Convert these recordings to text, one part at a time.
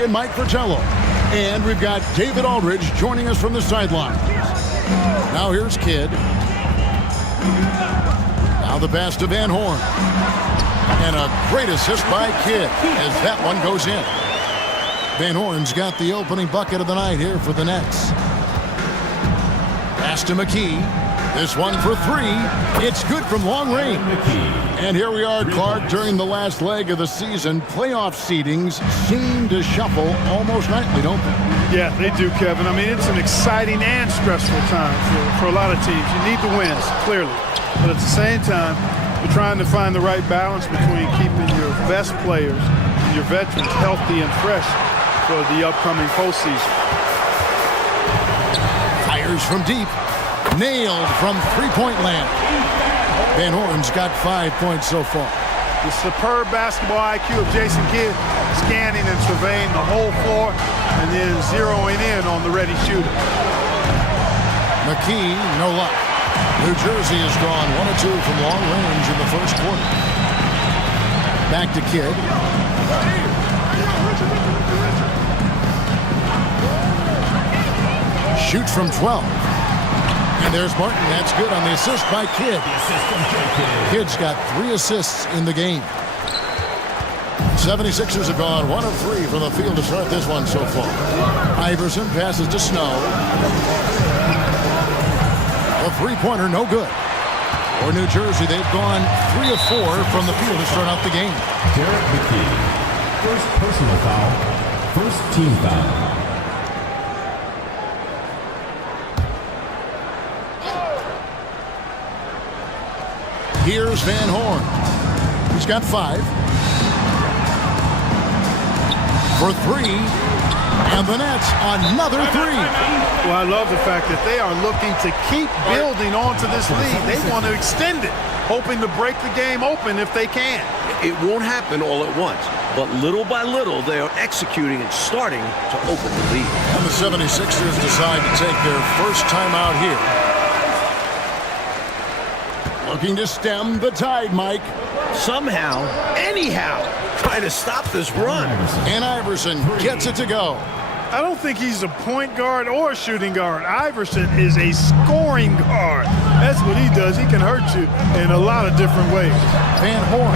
and Mike Fratello. And we've got David Aldridge joining us from the sideline. Now here's Kidd. Now the pass to Van Horn. And a great assist by Kidd as that one goes in. Van Horn's got the opening bucket of the night here for the Nets. Pass to McKee. This one for three. It's good from long range. And here we are, Clark, during the last leg of the season. Playoff seedings seem to shuffle almost nightly, don't they? Yeah, they do, Kevin. I mean, it's an exciting and stressful time for a lot of teams. You need the wins, clearly. But at the same time, you're trying to find the right balance between keeping your best players and your veterans healthy and fresh for the upcoming postseason. Fires from deep. Nailed from three-point land. Van Horn's got 5 points so far. The superb basketball IQ of Jason Kidd, scanning and surveying the whole floor and then zeroing in on the ready shooter. McKee, no luck. New Jersey has gone 1 of 2 from long range in the first quarter. Back to Kidd. Shoots from 12. And there's Martin. That's good on the assist by Kidd. Kidd's got 3 assists in the game. 76ers have gone 1 of 3 from the field to start this one so far. Iverson passes to Snow. A three-pointer, no good. For New Jersey, they've gone 3 of 4 from the field to start out the game. Derek McKee. First personal foul. First team foul. Here's Van Horn. He's got 5. For 3. And the Nets, another 3. Well, I love the fact that they are looking to keep building onto this lead. They want to extend it, hoping to break the game open if they can. It won't happen all at once, but little by little, they are executing and starting to open the lead. And the 76ers decide to take their first time out here. Looking to stem the tide, Mike. Somehow, anyhow, trying to stop this run. And Iverson gets it to go. I don't think he's a point guard or a shooting guard. Iverson is a scoring guard. That's what he does. He can hurt you in a lot of different ways. Van Horn.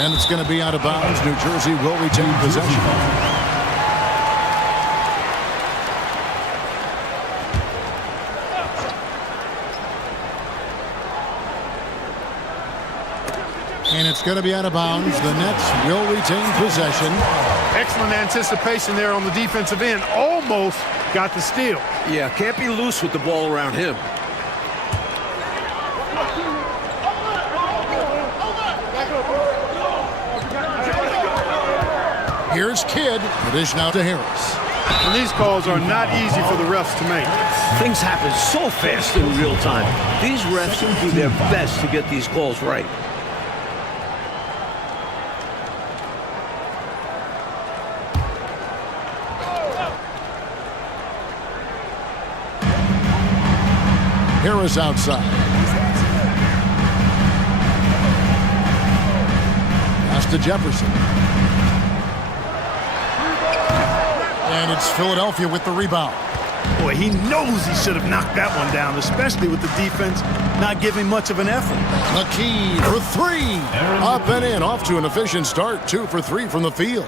And it's going to be out of bounds. New Jersey will retain possession. And it's going to be out of bounds. The Nets will retain possession. Excellent anticipation there on the defensive end. Almost got the steal. Yeah, can't be loose with the ball around him. Here's Kidd. The dish now to Harris. And these calls are not easy for the refs to make. Things happen so fast in real time. These refs do their best to get these calls right. Harris outside. Pass to Jefferson. And it's Philadelphia with the rebound. Boy, he knows he should have knocked that one down, especially with the defense not giving much of an effort. McKee for 3. Up and in. Off to an efficient start. 2 for 3 from the field.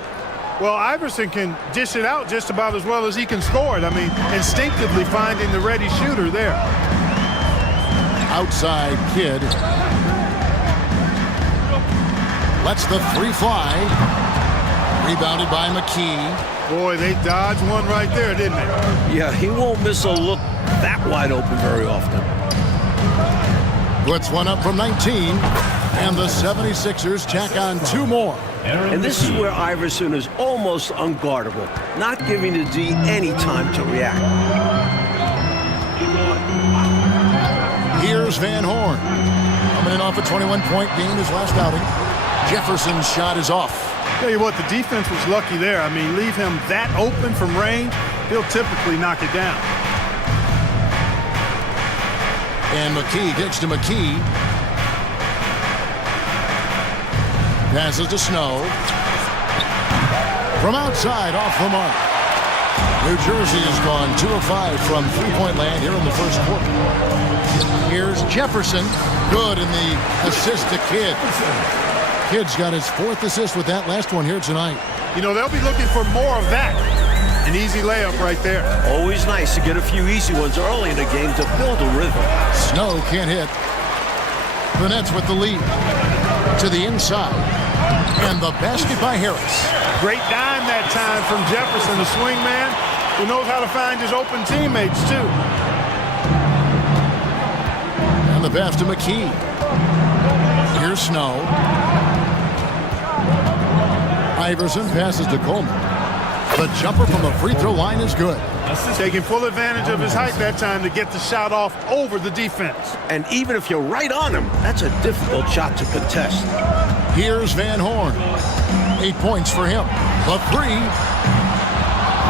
Well, Iverson can dish it out just about as well as he can score it. I mean, instinctively finding the ready shooter there. Outside Kidd. Lets the 3 fly. Rebounded by McKee. Boy, they dodged one right there, didn't they? Yeah, he won't miss a look that wide open very often. Puts one up from 19. And the 76ers tack on 2 more. And this is where Iverson is almost unguardable, not giving the D any time to react. Here's Van Horn. Coming in off a 21-point game his last outing. Jefferson's shot is off. Tell you what, the defense was lucky there. I mean, leave him that open from range, he'll typically knock it down. And McKee kicks to McKee. Passes to Snow. From outside, off the mark. New Jersey has gone 2 of 5 from three-point land here in the first quarter. Here's Jefferson. Good in the assist to Kidd. Kidd's got his 4th assist with that last one here tonight. You know, they'll be looking for more of that. An easy layup right there. Always nice to get a few easy ones early in the game to build a rhythm. Snow can't hit. The Nets with the lead. To the inside. And the basket by Harris. Great dime that time from Jefferson, the swing man, who knows how to find his open teammates, too. And the pass to McKee. Here's Snow. Iverson passes to Coleman. The jumper from the free throw line is good. Taking full advantage of his height that time to get the shot off over the defense. And even if you're right on him, that's a difficult shot to contest. Here's Van Horn. 8 points for him. The 3.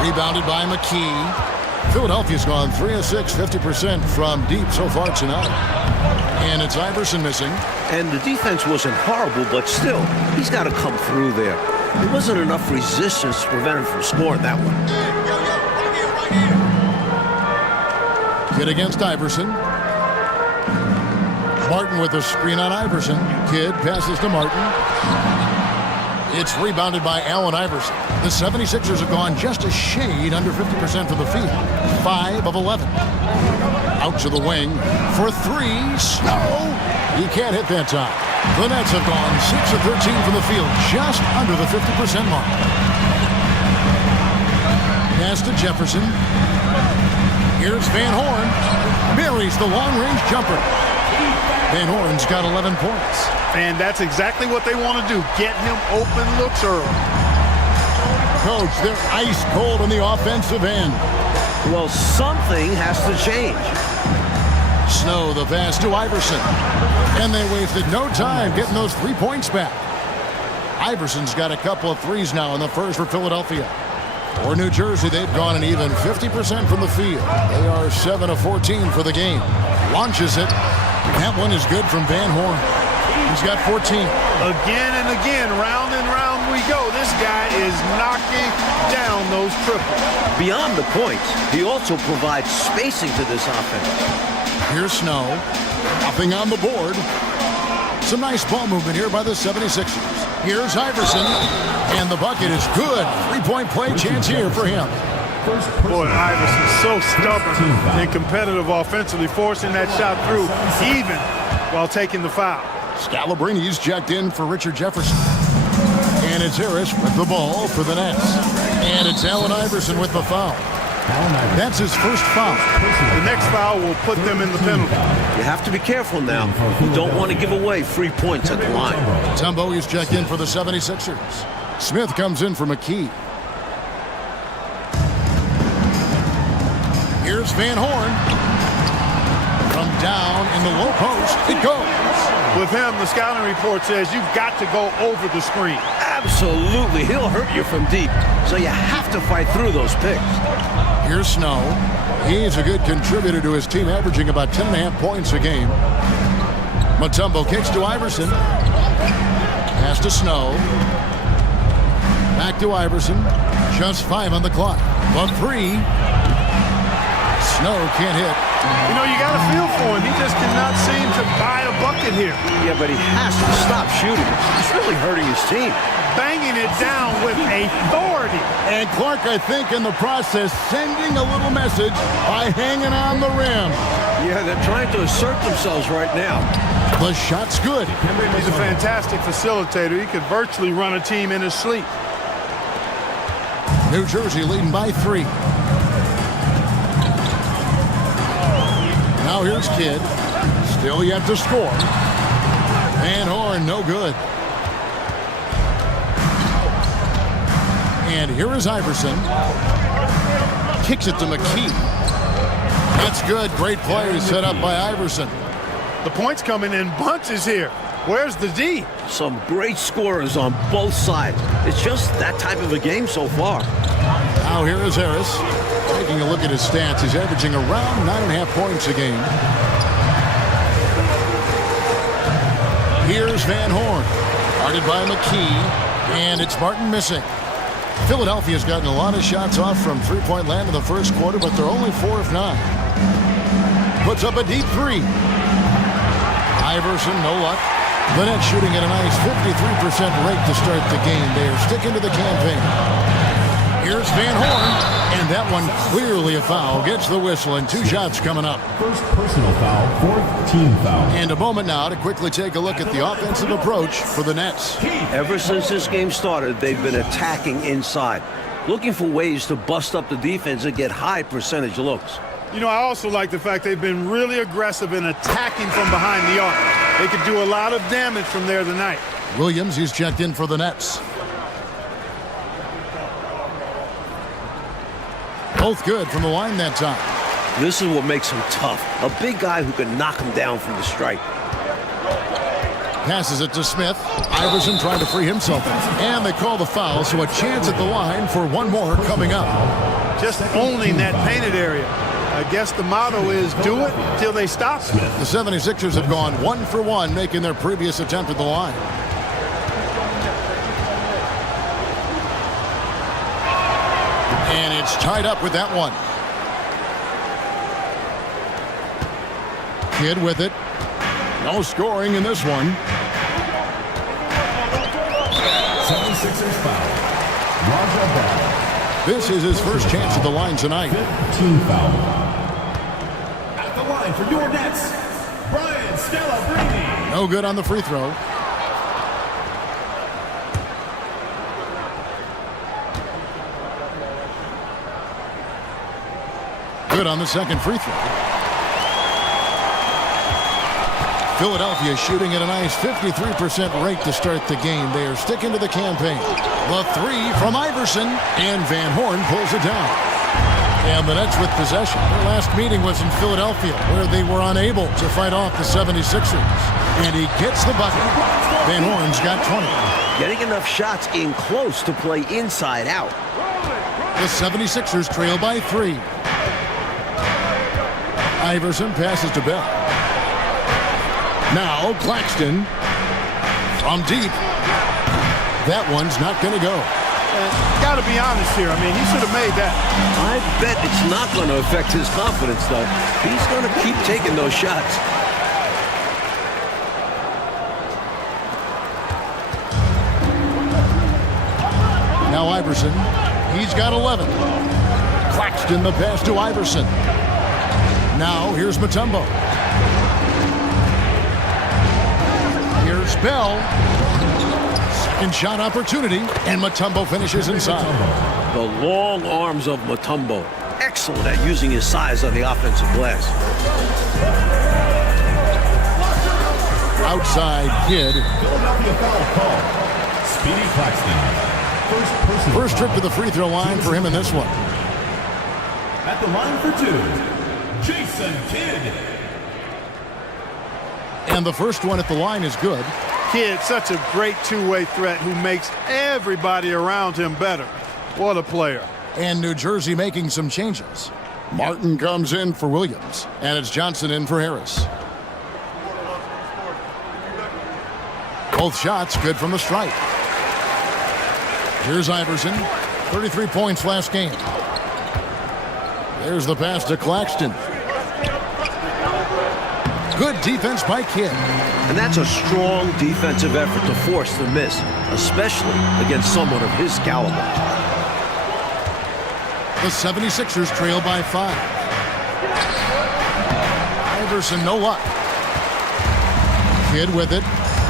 Rebounded by McKee. Philadelphia's gone 3 of 6, 50% from deep so far tonight. And it's Iverson missing. And the defense wasn't horrible, but still, he's got to come through there. There wasn't enough resistance to prevent him from scoring that one. Kidd against Iverson. Martin with a screen on Iverson. Kidd passes to Martin. It's rebounded by Allen Iverson. The 76ers have gone just a shade under 50% from the field. 5 of 11. Out to the wing for 3. Snow. He can't hit that time. The Nets have gone 6 of 13 from the field, just under the 50% mark. Pass to Jefferson. Here's Van Horn. Buries the long-range jumper. Van Horn's got 11 points. And that's exactly what they want to do. Get him open looks early. Coach, they're ice cold on the offensive end. Well, something has to change. Snow, the pass to Iverson. And they wasted no time getting those 3 points back. Iverson's got a couple of threes now in the first for Philadelphia. For New Jersey, they've gone an even 50% from the field. They are 7 of 14 for the game. Launches it. That one is good from Van Horn. He's got 14. Again and again, round and round we go. This guy is knocking down those triples. Beyond the points, he also provides spacing to this offense. Here's Snow. Nothing on the board. Some nice ball movement here by the 76ers. Here's Iverson. And the bucket is good. 3-point play chance here for him. Boy, Iverson's so stubborn and competitive offensively, forcing that shot through even while taking the foul. Scalabrini's checked in for Richard Jefferson. And it's Harris with the ball for the Nets. And it's Allen Iverson with the foul. That's his first foul. The next foul will put them in the penalty. You have to be careful now. You don't want to give away 3 points at the line. Tumbo is checked in for the 76ers. Smith comes in for McKee. Here's Van Horn. From down in the low post, it goes. With him, the scouting report says you've got to go over the screen. Absolutely. He'll hurt you from deep. So you have to fight through those picks. Here's Snow. He's a good contributor to his team, averaging about 10.5 points a game. Mutombo kicks to Iverson. Pass to Snow. Back to Iverson. Just 5 on the clock. But 3. Snow can't hit. You know, you got to feel for him. He just cannot seem to buy a bucket here. Yeah, but he has to stop shooting. He's really hurting his team. Banging it down with authority. And Clark, I think, in the process, sending a little message by hanging on the rim. Yeah, they're trying to assert themselves right now. The shot's good. He's a fantastic facilitator. He could virtually run a team in his sleep. New Jersey leading by 3. Now here's Kidd. Still yet to score. Van Horn, no good. And here is Iverson. Kicks it to McKee. That's good. Great play set up by Iverson. The points coming in bunches here. Where's the D? Some great scorers on both sides. It's just that type of a game so far. Now here is Harris. Taking a look at his stats, he's averaging around 9.5 points a game. Here's Van Horn. Guarded by McKee. And it's Martin missing. Philadelphia's gotten a lot of shots off from three-point land in the first quarter, but they're only 4 of 9. Puts up a deep three. Iverson, no luck. The Nets shooting at a nice 53% rate to start the game. They are sticking to the campaign. Here's Van Horn, and that one clearly a foul. Gets the whistle, and 2 shots coming up. First personal foul, 4th team foul. And a moment now to quickly take a look at the offensive approach for the Nets. Ever since this game started, they've been attacking inside, looking for ways to bust up the defense and get high percentage looks. You know, I also like the fact they've been really aggressive in attacking from behind the arc. They could do a lot of damage from there tonight. Williams, he's checked in for the Nets. Both good from the line that time. This is what makes him tough. A big guy who can knock him down from the stripe. Passes it to Smith. Iverson trying to free himself. And they call the foul, so a chance at the line for one more coming up. Just owning that painted area. I guess the motto is do it till they stop it. The 76ers have gone 1 for 1, making their previous attempt at the line. And it's tied up with that one. Kidd with it. No scoring in this one. 76ers foul. Raja Bell. This is his first chance at the line tonight. 5th team foul. At the line for your Nets, Brian Scalabrine. No good on the free throw. Good on the second free throw. Philadelphia shooting at a nice 53% rate to start the game. They are sticking to the campaign. The three from Iverson, and Van Horn pulls it down. And the Nets with possession. Their last meeting was in Philadelphia, where they were unable to fight off the 76ers. And he gets the bucket. Van Horn's got 20. Getting enough shots in close to play inside out. The 76ers trail by 3. Iverson passes to Bell. Now Claxton from deep. That one's not going to go. Got to be honest here. I mean, he should have made that. I bet it's not going to affect his confidence, though. He's going to keep taking those shots. Now Iverson. He's got 11. Claxton the pass to Iverson. Now here's Mutombo. Here's Bell. Second shot opportunity, and Mutombo finishes inside. The long arms of Mutombo. Excellent at using his size on the offensive glass. Outside Kidd. Philadelphia foul call. Speedy Claxton. First trip to the free throw line for him in this one. At the line for 2, Jason Kidd. And the first one at the line is good. Kidd, such a great two-way threat who makes everybody around him better. What a player. And New Jersey making some changes. Martin comes in for Williams, and it's Johnson in for Harris. Both shots good from the stripe. Here's Iverson, 33 points last game. There's the pass to Claxton. Good defense by Kidd. And that's a strong defensive effort to force the miss, especially against someone of his caliber. The 76ers trail by 5. Iverson, no luck. Kidd with it.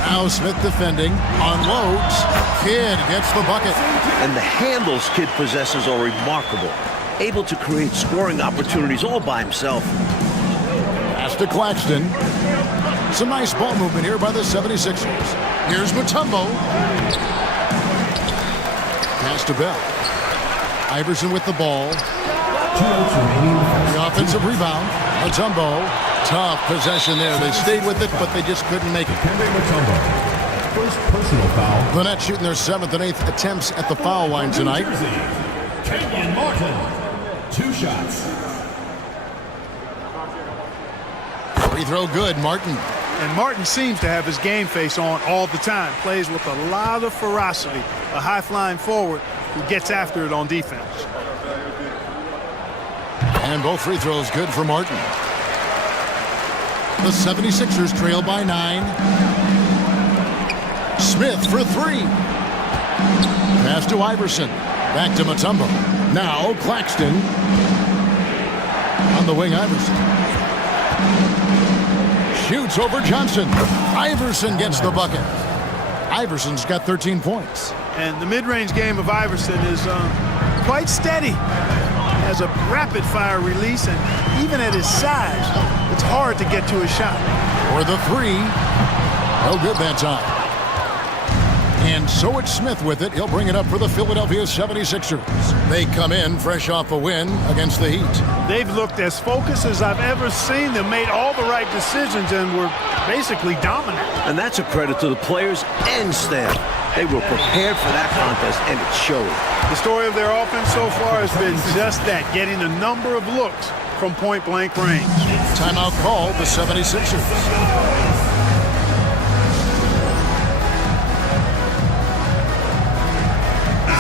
Now Smith defending. Unloads. Kidd gets the bucket. And the handles Kidd possesses are remarkable. Able to create scoring opportunities all by himself. Pass to Claxton. Some nice ball movement here by the 76ers. Here's Mutombo. Pass to Bell. Iverson with the ball. The offensive rebound. Mutombo. Tough possession there. They stayed with it, but they just couldn't make it. First personal foul. The Nets shooting their 7th and 8th attempts at the foul line tonight. Kenyon Martin. 2 shots. Free throw good, Martin. And Martin seems to have his game face on all the time. Plays with a lot of ferocity. A high-flying forward who gets after it on defense. And both free throws good for Martin. The 76ers trail by 9. Smith for 3. Pass to Iverson. Back to Mutombo. Now Claxton. On the wing, Iverson. Shoots over Johnson. Iverson gets the bucket. Iverson's got 13 points. And the mid-range game of Iverson is quite steady. Has a rapid-fire release, and even at his size, it's hard to get to his shot. For the 3. No good that time. And so it's Smith with it. He'll bring it up for the Philadelphia 76ers. They come in fresh off a win against the Heat. They've looked as focused as I've ever seen them, made all the right decisions, and were basically dominant. And that's a credit to the players and staff. They were prepared for that contest, and it showed. The story of their offense so far has been just that, getting a number of looks from point-blank range. Timeout called the 76ers.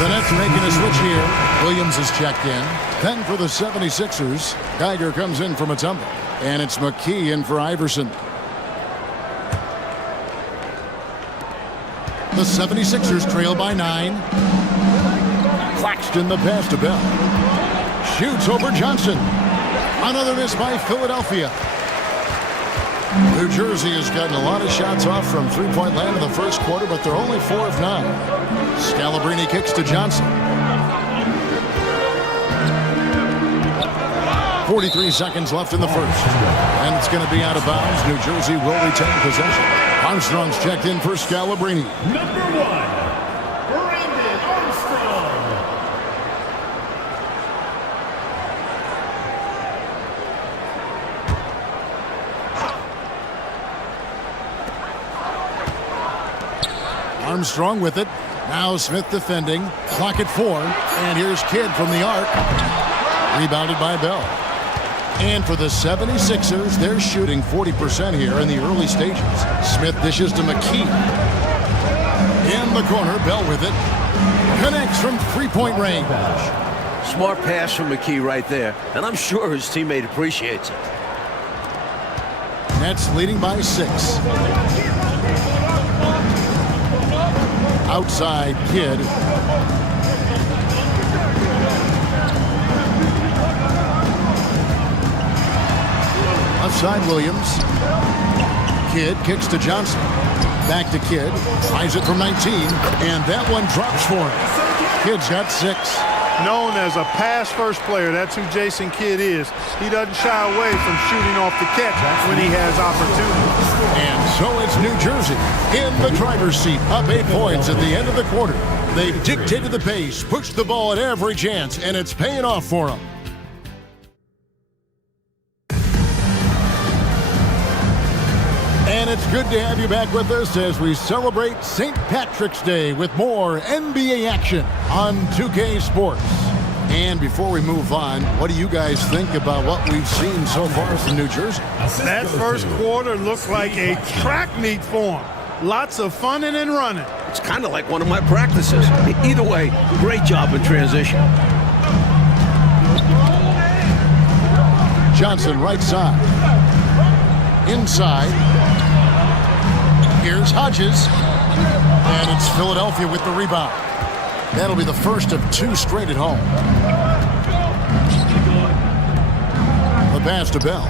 The Nets making a switch here. Williams is checked in. Then for the 76ers, Geiger comes in from a tumble. And it's McKee in for Iverson. The 76ers trail by 9. Claxton the pass to Bell. Shoots over Johnson. Another miss by Philadelphia. New Jersey has gotten a lot of shots off from three-point land in the first quarter, but they're only 4 of 9. Scalabrine kicks to Johnson. 43 seconds left in the first. And it's going to be out of bounds. New Jersey will retain possession. Armstrong's checked in for Scalabrine. Number 1, Brandon Armstrong. Armstrong with it. Now Smith defending. Clock at 4. And here's Kidd from the arc. Rebounded by Bell. And for the 76ers, they're shooting 40% here in the early stages. Smith dishes to McKee. In the corner, Bell with it. Connects from three-point range. Smart pass from McKee right there, and I'm sure his teammate appreciates it. Nets leading by 6. Outside Kidd. Left side Williams. Kidd kicks to Johnson. Back to Kidd. Tries it from 19. And that one drops for him. Kidd's got 6. Known as a pass-first player, that's who Jason Kidd is. He doesn't shy away from shooting off the catch when he has opportunity. And so it's New Jersey in the driver's seat, up 8 points at the end of the quarter. They've dictated the pace, pushed the ball at every chance, and it's paying off for them. And it's good to have you back with us as we celebrate St. Patrick's Day with more NBA action on 2K Sports. And before we move on, what do you guys think about what we've seen so far from New Jersey? That first quarter looked like a track meet for him. Lots of funning and running. It's kind of like one of my practices. Either way, great job in transition. Johnson right side. Inside. Here's Hodges. And it's Philadelphia with the rebound. That'll be the first of 2 straight at home. The pass to Bell.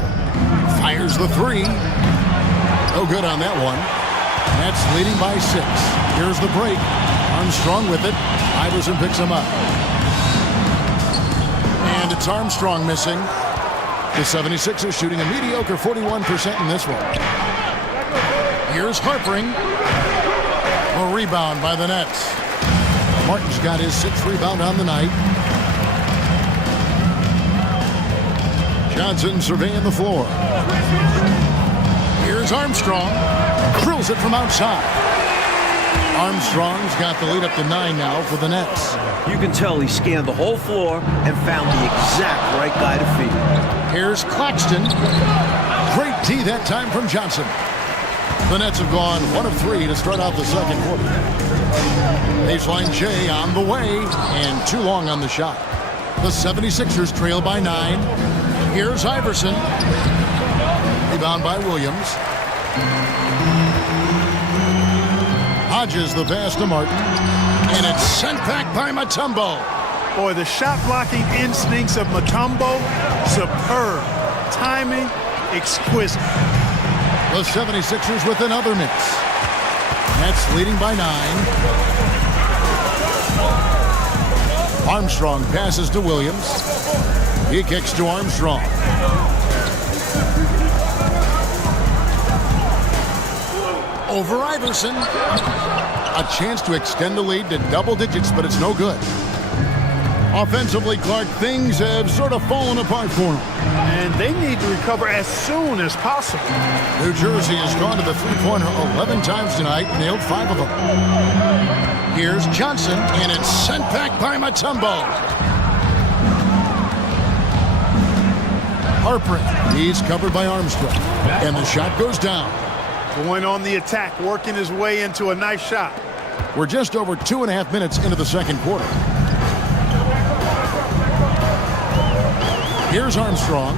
Fires the 3. No good on that one. Nets leading by 6. Here's the break. Armstrong with it. Iverson picks him up. And it's Armstrong missing. The 76ers shooting a mediocre 41% in this one. Here's Harpering. A rebound by the Nets. Martin's got his 6th rebound on the night. Johnson surveying the floor. Here's Armstrong. Drills it from outside. Armstrong's got the lead up to 9 now for the Nets. You can tell he scanned the whole floor and found the exact right guy to feed. Here's Claxton. Great D that time from Johnson. The Nets have gone 1 of 3 to start out the second quarter. Baseline J on the way, and too long on the shot. The 76ers trail by 9. Here's Iverson. Rebound by Williams. Hodges the pass to Martin. And it's sent back by Mutombo. Boy, the shot blocking instincts of Mutombo, superb. Timing, exquisite. The 76ers with another miss. Nets leading by 9. Armstrong passes to Williams. He kicks to Armstrong. Over Iverson. A chance to extend the lead to double digits, but it's no good. Offensively, Clark, things have sort of fallen apart for them. And they need to recover as soon as possible. New Jersey has gone to the three-pointer 11 times tonight, nailed 5 of them. Here's Johnson, and it's sent back by Mutombo. Harper, he's covered by Armstrong, and the shot goes down. Going on the attack, working his way into a nice shot. We're just over 2.5 minutes into the second quarter. Here's Armstrong.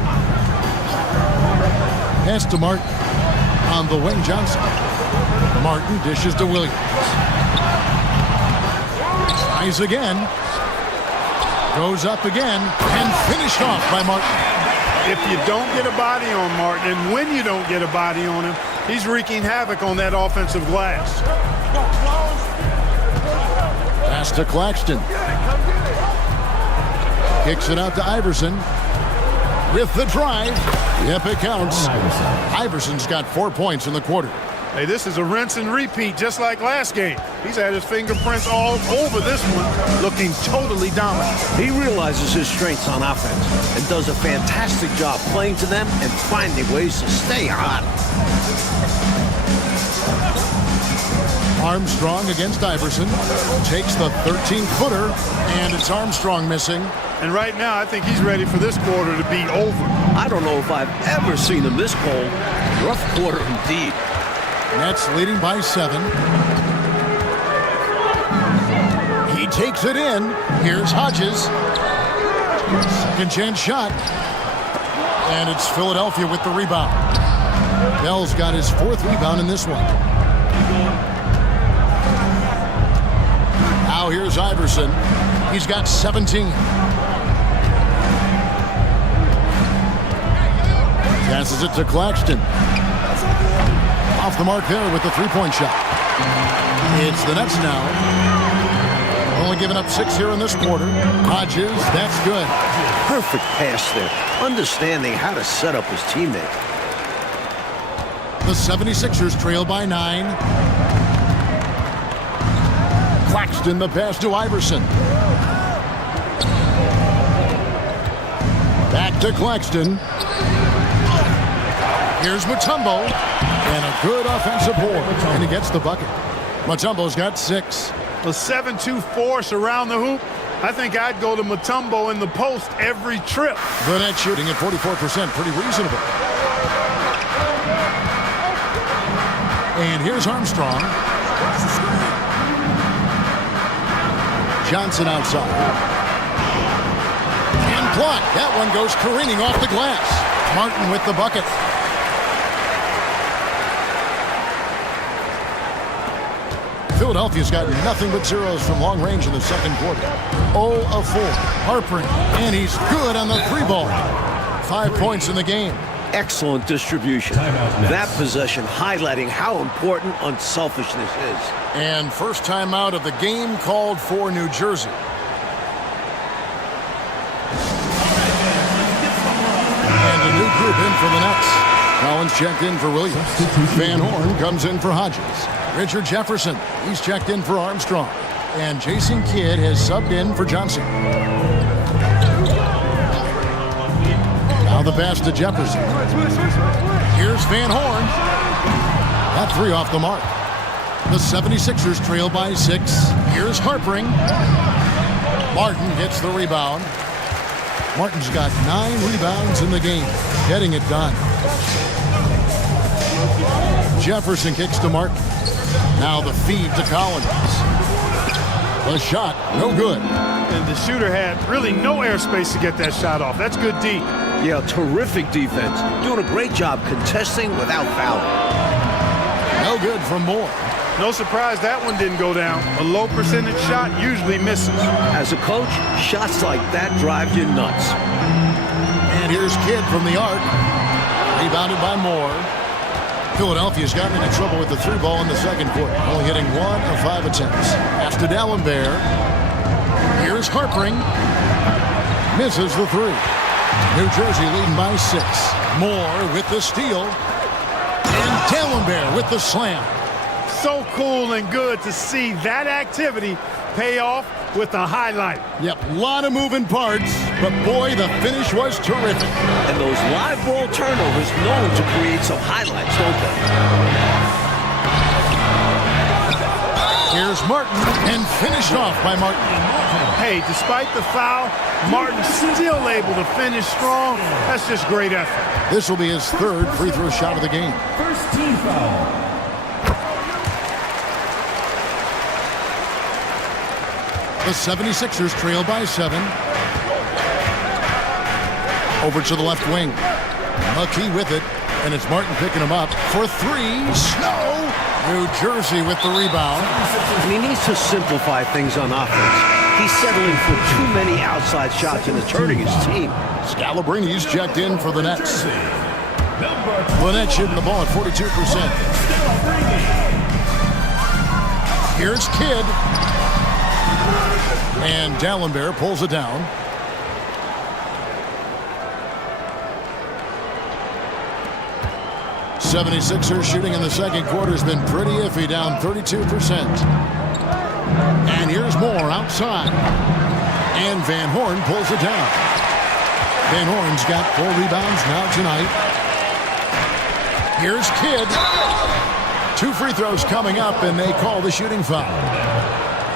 Pass to Martin. On the wing, Johnson. Martin dishes to Williams. Tries again. Goes up again. And finished off by Martin. If you don't get a body on Martin, and when you don't get a body on him, he's wreaking havoc on that offensive glass. Pass to Claxton. Kicks it out to Iverson. With the drive. Yep, it counts. Iverson's got 4 points in the quarter. Hey, this is a rinse and repeat, just like last game. He's had his fingerprints all over this one, looking totally dominant. He realizes his strengths on offense and does a fantastic job playing to them and finding ways to stay hot. Armstrong against Iverson. Takes the 13-footer, and it's Armstrong missing. And right now, I think he's ready for this quarter to be over. I don't know if I've ever seen him this cold. Rough quarter indeed. Nets leading by 7. He takes it in. Here's Hodges. Second chance shot. And it's Philadelphia with the rebound. Bell's got his 4th rebound in this one. Now here's Iverson. He's got 17. Passes it to Claxton. Off the mark there with the three-point shot. It's the Nets now. Only giving up 6 here in this quarter. Hodges, that's good. Perfect pass there. Understanding how to set up his teammate. The 76ers trail by 9. Claxton the pass to Iverson. Back to Claxton. Here's Mutombo. And a good offensive board. And he gets the bucket. Mutombo's got 6. The 7-2 force around the hoop. I think I'd go to Mutombo in the post every trip. The net shooting at 44%. Pretty reasonable. And here's Armstrong. Johnson outside. And blocked. That one goes careening off the glass. Martin with the bucket. Philadelphia's got nothing but zeros from long range in the second quarter. 0 of 4. Harper, and he's good on the 3-ball. 5 points in the game. Excellent distribution. That possession highlighting how important unselfishness is. And first time out of the game called for New Jersey. And a new group in for the Nets. Collins checked in for Williams. Van Horn comes in for Hodges. Richard Jefferson, he's checked in for Armstrong. And Jason Kidd has subbed in for Johnson. Now the pass to Jefferson. Here's Van Horn. That 3 off the mark. The 76ers trail by 6. Here's Harpering. Martin gets the rebound. Martin's got 9 rebounds in the game. Getting it done. Jefferson kicks to Martin. Now the feed to Collins. The shot, no good. And the shooter had really no airspace to get that shot off. That's good D. Yeah, terrific defense. Doing a great job contesting without fouling. No good from Moore. No surprise that one didn't go down. A low percentage shot usually misses. As a coach, shots like that drive you nuts. And here's Kidd from the arc. Rebounded by Moore. Philadelphia's gotten into trouble with the three ball in the second quarter, only hitting 1 of 5 attempts. Pass to D'Alembert. Here's Harpering. Misses the three. New Jersey leading by 6. Moore with the steal. And D'Alembert with the slam. So cool and good to see that activity pay off with a highlight. Yep, a lot of moving parts, but boy, the finish was terrific. And those live ball turnovers known to create some highlights, don't they? Here's Martin, and finished off by Martin. Hey, despite the foul, Martin still able to finish strong. That's just great effort. This will be his third free throw shot of the game. First team foul. The 76ers trail by 7. Over to the left wing. McKee with it, and it's Martin picking him up for 3. Snow! New Jersey with the rebound. And he needs to simplify things on offense. He's settling for too many outside shots and it's hurting his team. Scalabrini's checked in for the Nets. The Nets shooting the ball at 42%. Here's Kidd. And D'Alembert pulls it down. '76ers shooting in the second quarter has been pretty iffy, down 32%. And here's Moore outside. And Van Horn pulls it down. Van Horn's got 4 rebounds now tonight. Here's Kidd. 2 free throws coming up, and they call the shooting foul.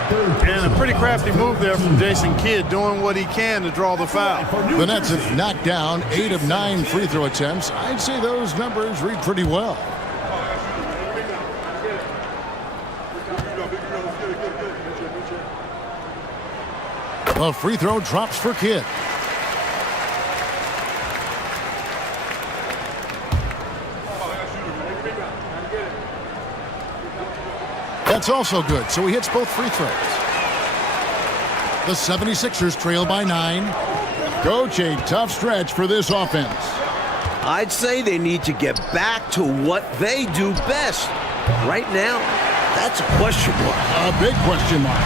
And a pretty crafty move there from Jason Kidd, doing what he can to draw the foul. The Nets have knocked down 8 of 9 free throw attempts. I'd say those numbers read pretty well. A free throw drops for Kidd. That's also good, so he hits both free throws. The 76ers trail by 9. Coach, a tough stretch for this offense. I'd say they need to get back to what they do best. Right now, that's a question mark. A big question mark.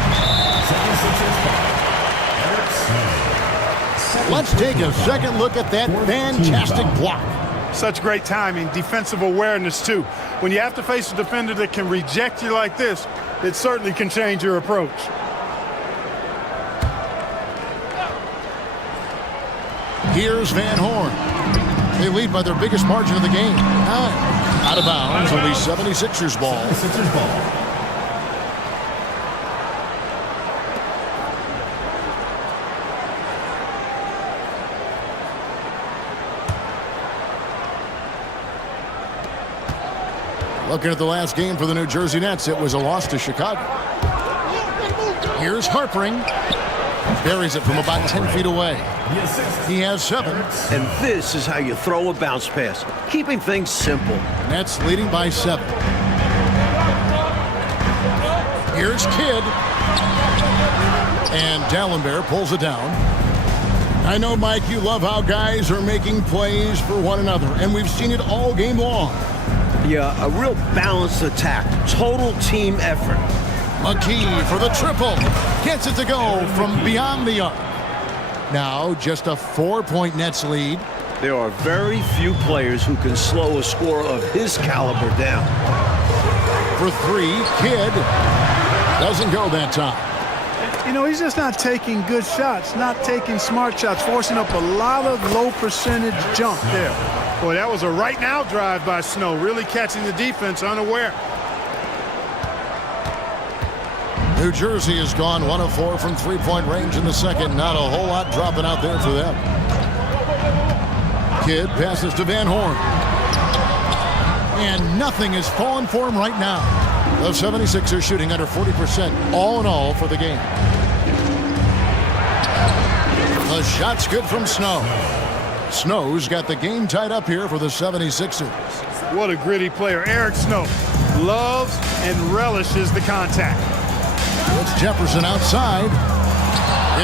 Let's take a second look at that fantastic block. Such great timing, defensive awareness too. When you have to face a defender that can reject you like this, it certainly can change your approach. Here's Van Horn. They lead by their biggest margin of the game. 9. Out of bounds will be 76ers ball. 76ers ball. Looking at the last game for the New Jersey Nets, it was a loss to Chicago. Here's Harpering. Buries it from about 10 feet away. He has 7. And this is how you throw a bounce pass. Keeping things simple. Nets leading by 7. Here's Kidd. And D'Alembert pulls it down. I know, Mike, you love how guys are making plays for one another, and we've seen it all game long. Yeah, a real balanced attack. Total team effort. McKee for the triple. Gets it to go from beyond the arc. Now just a 4-point Nets lead. There are very few players who can slow a scorer of his caliber down. For 3, Kidd. Doesn't go that time. You know, he's just not taking good shots, not taking smart shots, forcing up a lot of low percentage jump there. Boy, that was a right now drive by Snow, really catching the defense unaware. New Jersey has gone 1 of 4 from 3-point range in the second. Not a whole lot dropping out there for them. Kidd passes to Van Horn. And nothing is falling for him right now. The 76ers shooting under 40% all in all for the game. The shot's good from Snow. Snow's got the game tied up here for the 76ers. What a gritty player. Eric Snow loves and relishes the contact. It's Jefferson outside.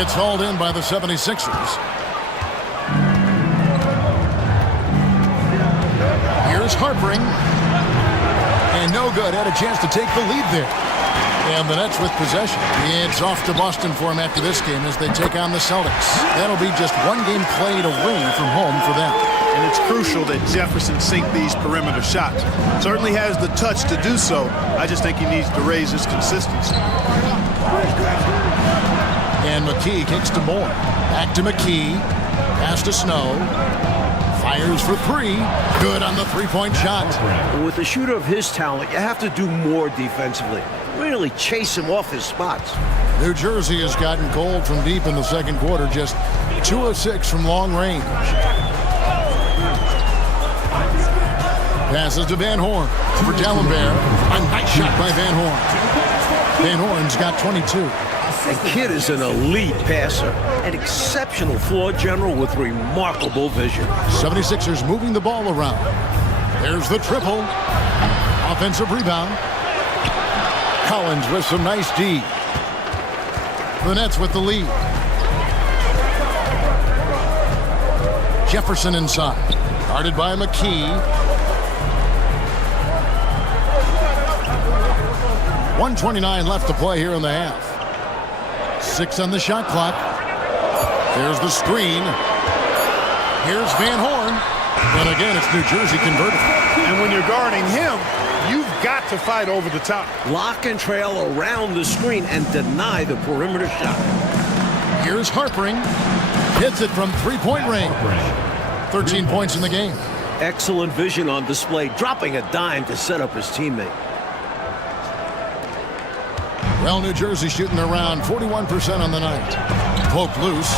It's hauled in by the 76ers. Here's Harpering. And no good. Had a chance to take the lead there. And the Nets with possession. It's off to Boston for him after this game as they take on the Celtics. That'll be just one game played away from home for them. And it's crucial that Jefferson sink these perimeter shots. Certainly has the touch to do so. I just think he needs to raise his consistency. And McKee kicks to Moore. Back to McKee. Pass to Snow. Fires for three. Good on the three-point shot. With a shooter of his talent, you have to do more defensively. Really chase him off his spots. New Jersey has gotten cold from deep in the second quarter. Just 2 of 6 from long range. Passes to Van Horn for D'Alembert. A nice shot by Van Horn. Van Horn's got 22. The kid is an elite passer, an exceptional floor general with remarkable vision. 76ers moving the ball around. There's the triple. Offensive rebound. Collins with some nice D. The Nets with the lead. Jefferson inside. Guarded by McKee. 1:29 left to play here in the half. 6 on the shot clock. There's the screen. Here's Van Horn. And again, it's New Jersey converted. And when you're guarding him, you've got to fight over the top. Lock and trail around the screen and deny the perimeter shot. Here's Harpering. Hits it from three-point range. 13 points in the game. Excellent vision on display, dropping a dime to set up his teammate. Well, New Jersey shooting around 41% on the night. Poked loose.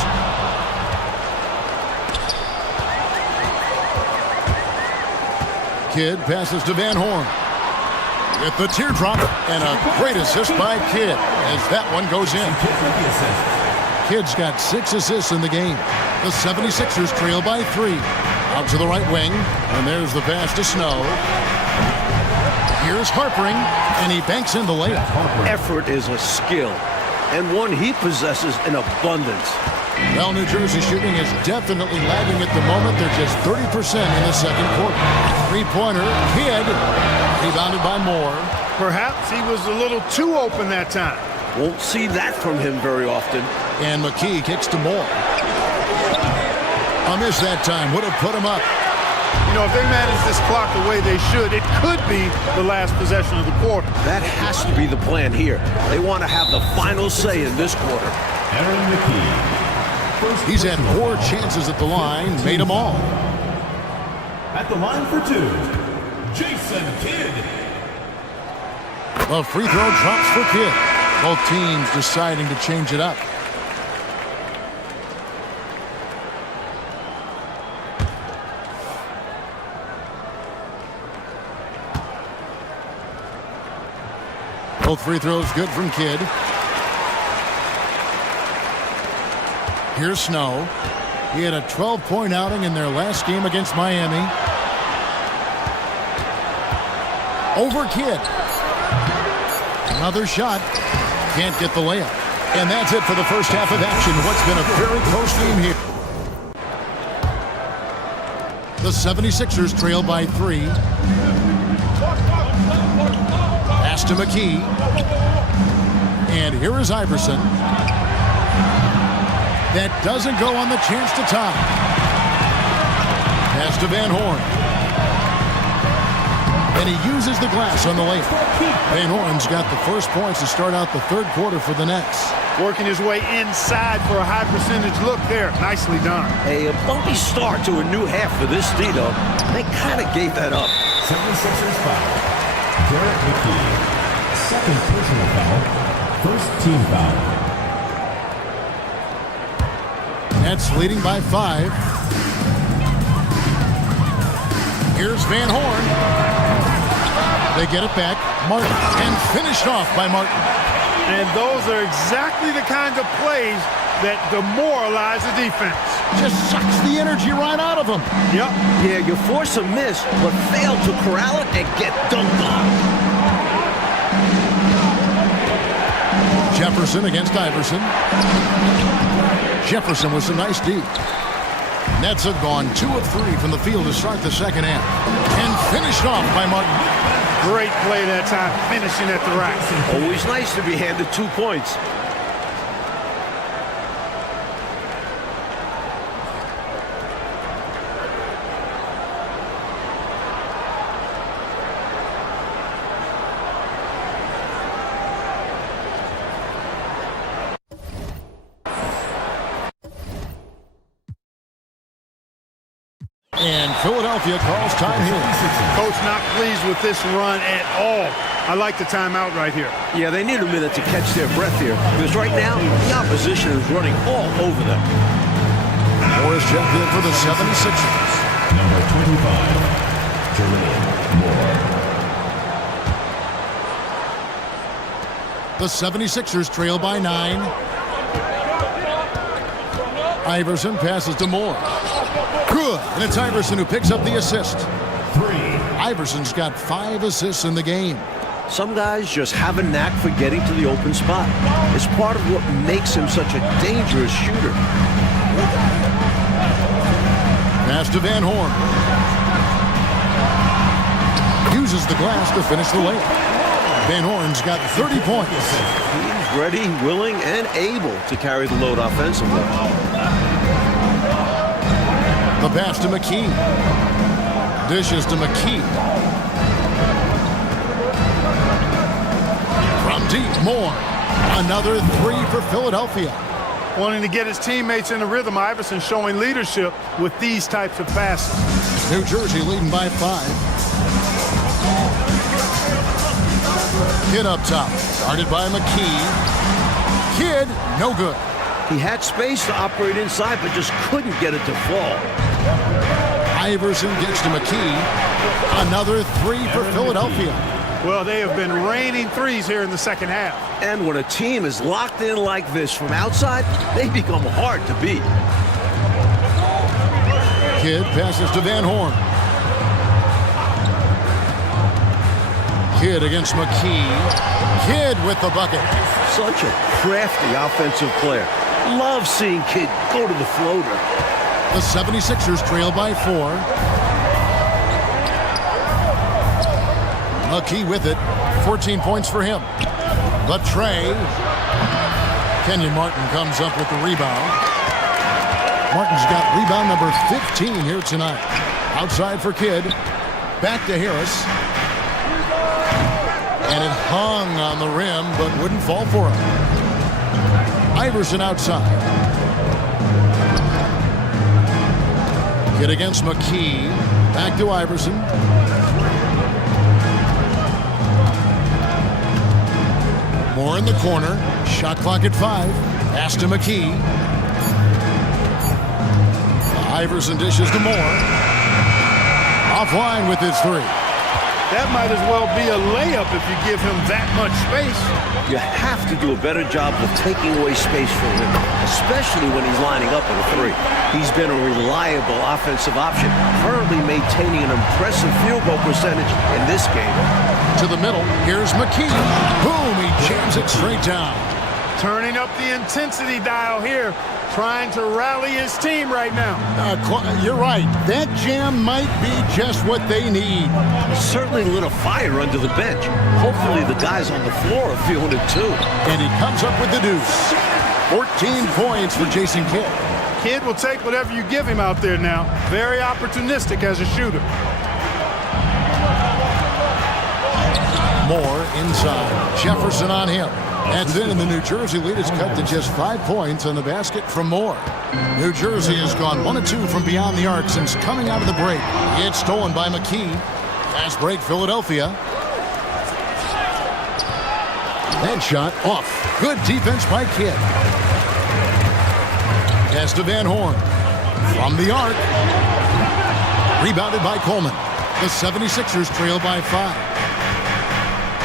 Kidd passes to Van Horn. With the teardrop and a great assist by Kidd as that one goes in. Kidd's got 6 assists in the game. The 76ers trail by 3. Out to the right wing, and there's the pass to Snow. Here's Harpering, and he banks in the layup. Effort is a skill, and one he possesses in abundance. Well, New Jersey shooting is definitely lagging at the moment. They're just 30% in the second quarter. Three-pointer, Kidd, rebounded by Moore. Perhaps he was a little too open that time. Won't see that from him very often. And McKee kicks to Moore. A miss that time would have put him up. You know, if they manage this clock the way they should, it could be the last possession of the quarter. That has to be the plan here. They want to have the final say in this quarter. Aaron McKee. He's had 4 chances at the line, made them all. At the line for 2, Jason Kidd. The free throw drops for Kidd. Both teams deciding to change it up. Both free throws good from Kidd. Here's Snow. He had a 12-point outing in their last game against Miami. Over Kidd. Another shot. Can't get the layup. And that's it for the first half of action. What's been a very close game here. The 76ers trail by 3. Pass to McKee. And here is Iverson. That doesn't go on the chance to tie. Pass to Van Horn. And he uses the glass on the layup. Van Horn's got the first points to start out the third quarter for the Nets. Working his way inside for a high percentage look there. Nicely done. A bumpy start to a new half for this team, though. They kind of gave that up. 76ers foul. Derek McKee. Second personal foul. First team foul. Nets leading by 5. Here's Van Horn. They get it back. Martin. And finished off by Martin. And those are exactly the kinds of plays that demoralize the defense. Just sucks the energy right out of them. Yep. Yeah, you force a miss, but fail to corral it and get dunked on. Jefferson against Iverson. Jefferson was a nice D. Nets have gone 2 of 3 from the field to start the second half. And finished off by Martin. Great play that time, finishing at the rack. Always nice to be handed 2 points. And Philadelphia calls time here. Coach not pleased with this run at all. I like the timeout right here. Yeah, they need a minute to catch their breath here, because right now, the opposition is running all over them. Moore's checked in for the 76ers. Number 25, Jermaine Moore. The 76ers trail by 9. Iverson passes to Moore. Good. And it's Iverson who picks up the assist. 3. Iverson's got 5 assists in the game. Some guys just have a knack for getting to the open spot. It's part of what makes him such a dangerous shooter. Pass to Van Horn. Uses the glass to finish the layup. Van Horn's got 30 points. He's ready, willing, and able to carry the load offensively. The pass to McKee. Dishes to McKee. From deep, Moore. Another 3 for Philadelphia. Wanting to get his teammates in the rhythm, Iverson showing leadership with these types of passes. New Jersey leading by 5. Kidd up top. Guarded by McKee. Kidd, no good. He had space to operate inside, but just couldn't get it to fall. Iverson gets to McKee. Another 3 for Philadelphia. Well, they have been raining threes here in the second half. And when a team is locked in like this from outside, they become hard to beat. Kidd passes to Van Horn. Kidd against McKee. Kidd with the bucket. Such a crafty offensive player. Love seeing Kidd go to the floater. The 76ers trail by 4. McKee with it. 14 points for him. The tray. Kenyon Martin comes up with the rebound. Martin's got rebound number 15 here tonight. Outside for Kidd. Back to Harris. And it hung on the rim, but wouldn't fall for him. Iverson outside. Kidd against McKee. Back to Iverson. Moore in the corner. Shot clock at 5. Pass to McKee. Iverson dishes to Moore. Offline with his 3. That might as well be a layup if you give him that much space. You have to do a better job of taking away space from him, especially when he's lining up at a 3. He's been a reliable offensive option, currently maintaining an impressive field goal percentage in this game. To the middle, here's McKee. Boom, he jams it straight down. Turning up the intensity dial here, trying to rally his team right now. You're right. That jam might be just what they need. Certainly lit a fire under the bench. Hopefully the guys on the floor are feeling it too. And he comes up with the deuce. 14 points for Jason Kidd. Kidd will take whatever you give him out there now. Very opportunistic as a shooter. Moore inside. Jefferson on him. And then the New Jersey lead is cut to just 5 points on the basket from Moore. New Jersey has gone 1 of 2 from beyond the arc since coming out of the break. It's stolen by McKee. Fast break Philadelphia. That shot off. Good defense by Kidd. Pass to Van Horn. From the arc. Rebounded by Coleman. The 76ers trail by 5.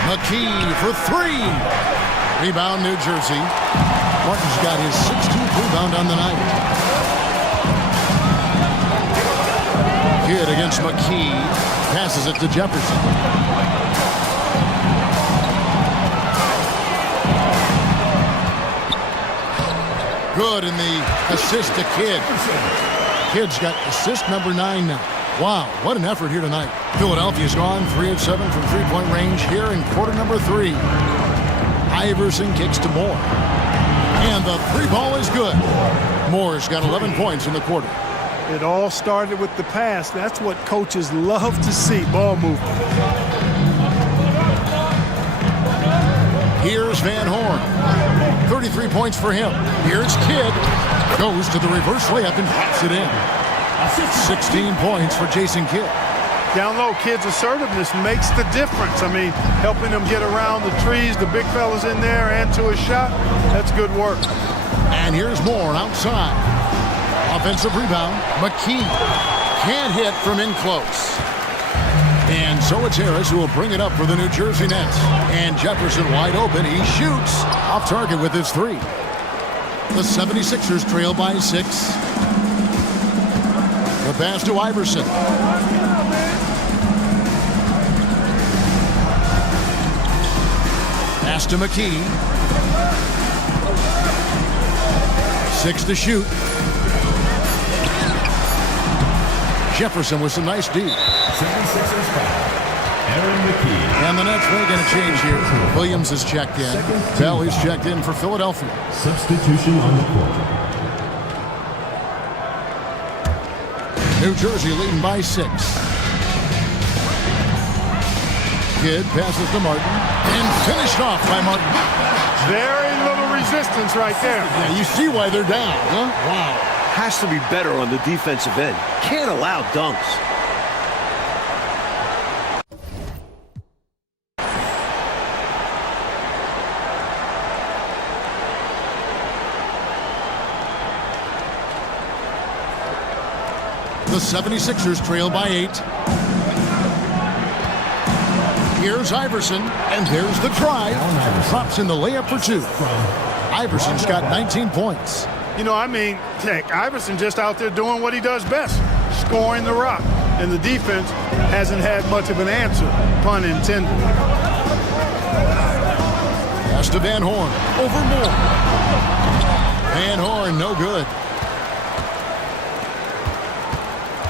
McKee for three. Rebound, New Jersey. Martin's got his 16th rebound on the night. Kidd against McKee. Passes it to Jefferson. Good in the assist to Kidd. Kidd's got assist number 9 now. Wow, what an effort here tonight. Philadelphia's gone 3 of 7 from three-point range here in quarter number 3. Iverson kicks to Moore. And the three ball is good. Moore's got 11 points in the quarter. It all started with the pass. That's what coaches love to see, ball movement. Here's Van Horn. 33 points for him. Here's Kidd. Goes to the reverse layup and drops it in. 16 points for Jason Kidd. Down low, Kidd's assertiveness makes the difference. I mean, helping him get around the trees, the big fellas in there, and to a shot. That's good work. And here's Moore outside. Offensive rebound. McKee can't hit from in close. And so it's Harris who will bring it up for the New Jersey Nets. And Jefferson wide open. He shoots off target with his three. The 76ers trail by 6. The pass to Iverson. Pass to McKee. 6 to shoot. Jefferson with some nice D. 76ers foul. Aaron McKee. And the Nets making a change here. Williams is checked in. Bell is checked in for Philadelphia. Substitution on the court. New Jersey leading by 6. Kidd passes to Martin. And finished off by Martin. Very little resistance right there. Yeah, you see why they're down, huh? Wow. Has to be better on the defensive end. Can't allow dunks. The 76ers trail by 8. Here's Iverson, and there's the drive. Drops in the layup for 2. Iverson's got 19 points. You know, I mean, heck, Iverson just out there doing what he does best, scoring the rock. And the defense hasn't had much of an answer, pun intended. Pass to Van Horn. Over Moore. Van Horn, no good.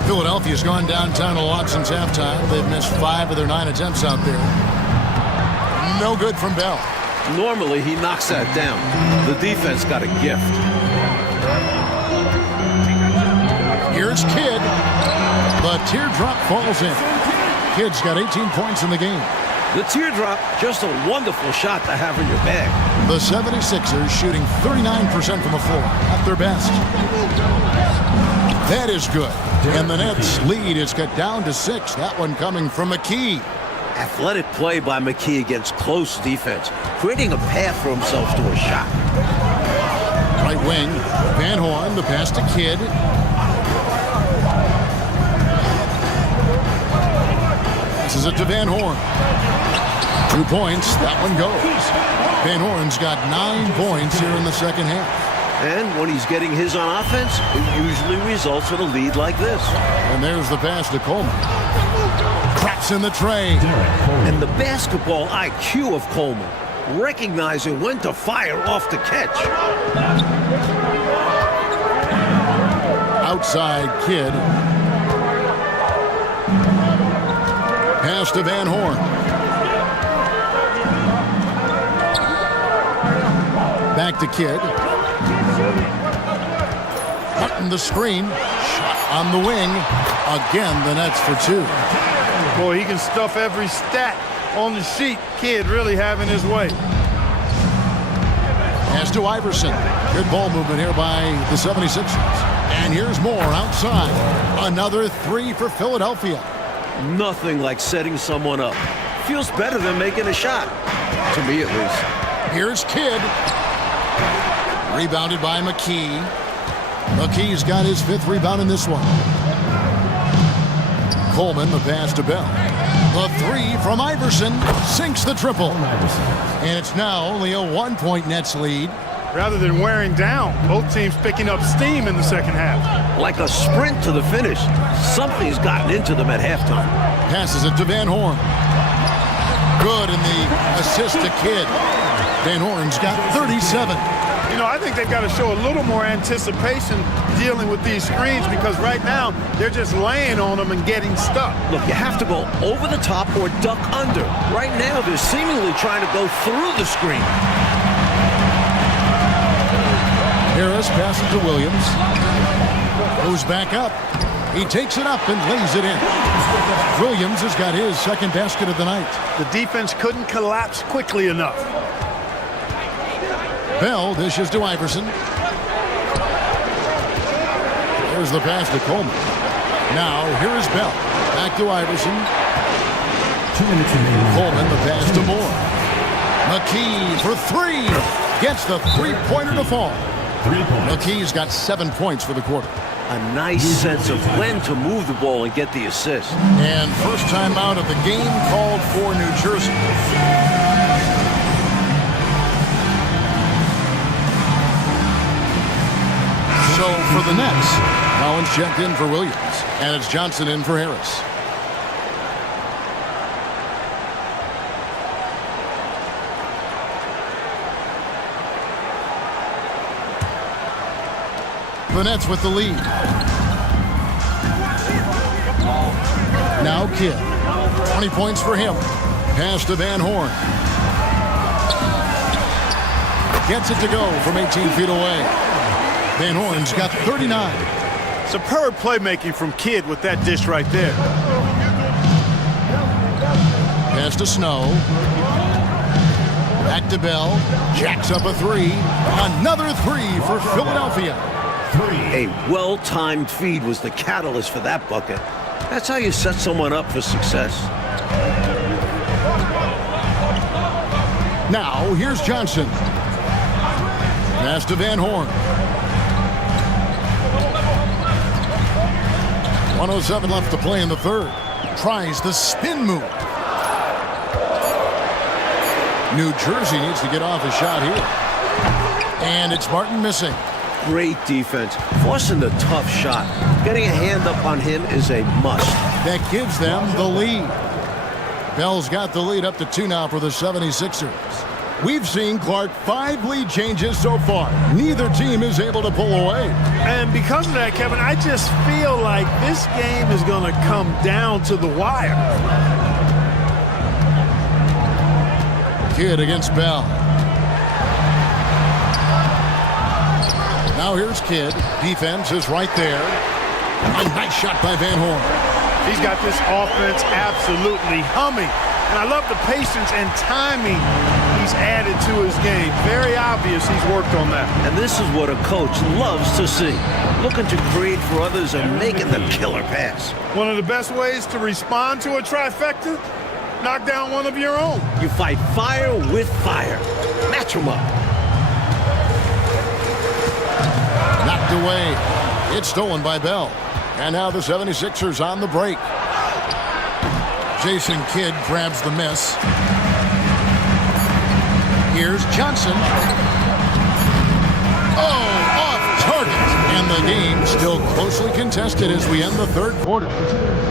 Philadelphia's gone downtown a lot since halftime. They've missed 5 of their 9 attempts out there. No good from Bell. Normally, he knocks that down. The defense got a gift. Here's Kidd. The teardrop falls in. Kidd's got 18 points in the game. The teardrop, just a wonderful shot to have in your bag. The 76ers shooting 39% from the floor at their best. That is good. And the Nets lead is cut down to 6. That one coming from McKee. Athletic play by McKee against close defense, creating a path for himself to a shot. Right wing, Van Horn, the pass to Kidd. Passes it to Van Horn. 2 points, that one goes. Van Horn's got 9 points here in the second half. And when he's getting his on offense, it usually results in a lead like this. And there's the pass to Coleman. Cracks in the tray. And the basketball IQ of Coleman, recognizing when to fire off the catch. Outside Kidd. Pass to Van Horn. Back to Kidd. Martin the screen. Shot on the wing. Again, the Nets for 2. Boy, he can stuff every stat on the sheet. Kidd really having his way. Pass to Iverson. Good ball movement here by the 76ers. And here's Moore outside. Another 3 for Philadelphia. Nothing like setting someone up. Feels better than making a shot. To me, at least. Here's Kidd. Rebounded by McKee. McKee's got his 5th rebound in this one. Coleman, the pass to Bell. The three from Iverson sinks the triple. And it's now only a 1-point Nets lead. Rather than wearing down, both teams picking up steam in the second half. Like a sprint to the finish. Something's gotten into them at halftime. Passes it to Van Horn. Good in the assist to Kidd. Van Horn's got 37. You know, I think they've got to show a little more anticipation dealing with these screens because right now they're just laying on them and getting stuck. Look, you have to go over the top or duck under. Right now, they're seemingly trying to go through the screen. Harris passes to Williams. Goes back up. He takes it up and lays it in. Williams has got his second basket of the night. The defense couldn't collapse quickly enough. Bell dishes to Iverson. There's the pass to Coleman. Now, here is Bell. Back to Iverson. 2 minutes remaining. Coleman, the pass to Moore. McKee for three. Gets the three-pointer to fall. 3 points. McKee's got 7 points for the quarter. A nice sense of when to move the ball and get the assist. And first time out of the game called for New Jersey. So for the Nets, Collins checked in for Williams, and it's Johnson in for Harris. The Nets with the lead. Now Kidd. 20 points for him. Pass to Van Horn. Gets it to go from 18 feet away. Van Horn's got 39. Superb playmaking from Kidd with that dish right there. Pass to Snow. Back to Bell. Jacks up a three. Another three for Philadelphia. A well-timed feed was the catalyst for that bucket. That's how you set someone up for success. Now, here's Johnson. Pass to Van Horn. 1:07 left to play in the third. Tries the spin move. New Jersey needs to get off a shot here. And it's Martin missing. Great defense, forcing the tough shot. Getting a hand up on him is a must. That gives them the lead. Bell's got the lead up to 2 now for the 76ers. We've seen, Clark, 5 lead changes so far. Neither team is able to pull away. And because of that, Kevin, I just feel like this game is going to come down to the wire. Kidd against Bell. Now here's Kidd. Defense is right there. A nice shot by Van Horn. He's got this offense absolutely humming. And I love the patience and timing he's added to his game. Very obvious he's worked on that. And this is what a coach loves to see. Looking to create for others and making the killer pass. One of the best ways to respond to a trifecta, knock down one of your own. You fight fire with fire. Match them up. Knocked away. It's stolen by Bell. And now the 76ers on the break. Jason Kidd grabs the miss. Here's Johnson. Oh, off target. And the game still closely contested as we end the third quarter.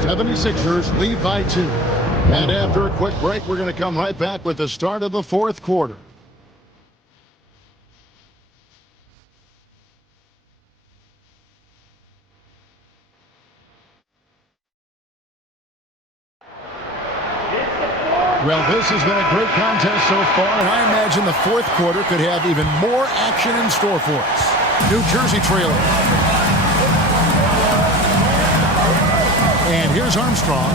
76ers lead by 2. And after a quick break, we're going to come right back with the start of the fourth quarter. Well, this has been a great contest so far, and I imagine the fourth quarter could have even more action in store for us. New Jersey trailing. And here's Armstrong.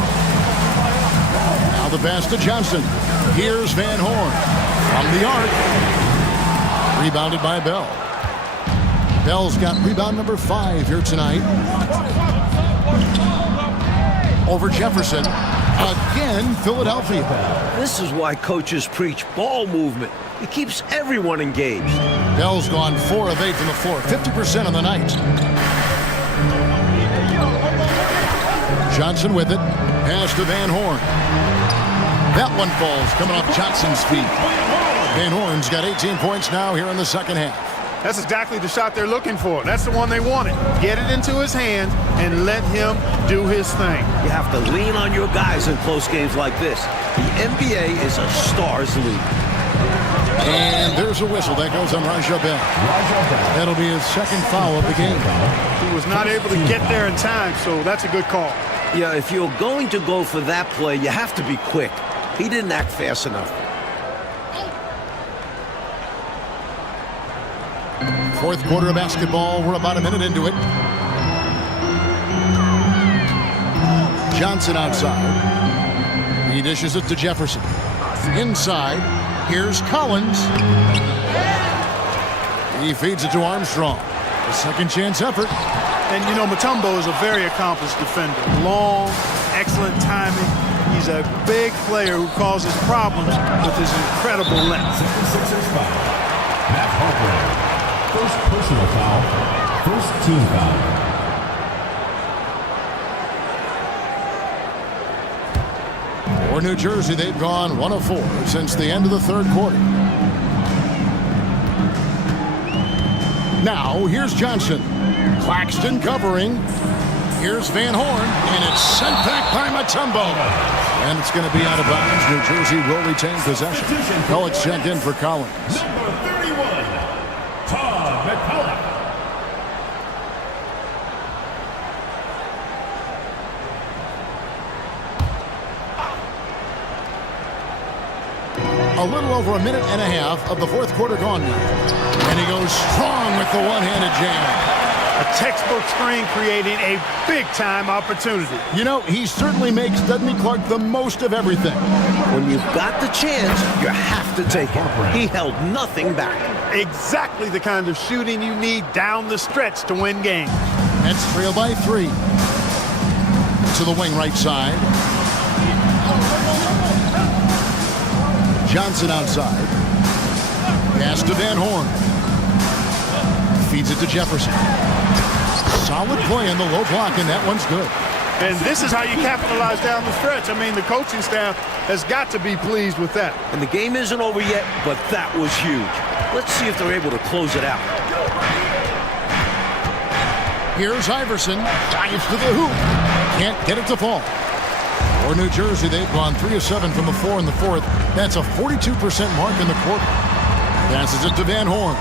Now the pass to Johnson. Here's Van Horn. From the arc. Rebounded by Bell. Bell's got rebound number 5 here tonight. Over Jefferson. Again, Philadelphia. This is why coaches preach ball movement. It keeps everyone engaged. Bell's gone 4 of 8 from the floor, 50% on the night. Johnson with it. Pass to Van Horn. That one falls, coming off Johnson's feet. Van Horn's got 18 points now here in the second half. That's exactly the shot they're looking for. That's the one they wanted. Get it into his hand and let him do his thing. You have to lean on your guys in close games like this. The NBA is a stars league. And there's a whistle. That goes on Raja Bell. That'll be his second foul of the game. He was not able to get there in time, so that's a good call. Yeah, if you're going to go for that play, you have to be quick. He didn't act fast enough. Fourth quarter of basketball. We're about a minute into it. Johnson outside. He dishes it to Jefferson. Inside. Here's Collins. He feeds it to Armstrong. A second chance effort. And, you know, Mutombo is a very accomplished defender. Long, excellent timing. He's a big player who causes problems with his incredible length. 66ers foul. Matt Harper. First personal foul. First team foul. For New Jersey, they've gone 1 of 4 since the end of the third quarter. Now, here's Johnson. Claxton covering. Here's Van Horn, and it's sent back by Mutombo. And it's going to be out of bounds. New Jersey will retain possession. Pellick's checked in for Collins. Number 31, Todd McCullough. A little over a minute and a half of the fourth quarter gone now. And he goes strong with the one-handed jam. A textbook screen creating a big-time opportunity. You know, he certainly makes, doesn't he, Clark, the most of everything. When you've got the chance, you have to take it. He held nothing back. Exactly the kind of shooting you need down the stretch to win games. Nets trail by 3. To the wing right side. Johnson outside. Pass to Van Horn. Feeds it to Jefferson. Solid play in the low block, and that one's good. And this is how you capitalize down the stretch. I mean, the coaching staff has got to be pleased with that. And the game isn't over yet, but that was huge. Let's see if they're able to close it out. Here's Iverson. Dives to the hoop. Can't get it to fall. For New Jersey, they've gone 3 of 7 from the floor in the fourth. That's a 42% mark in the quarter. Passes it to Van Horn.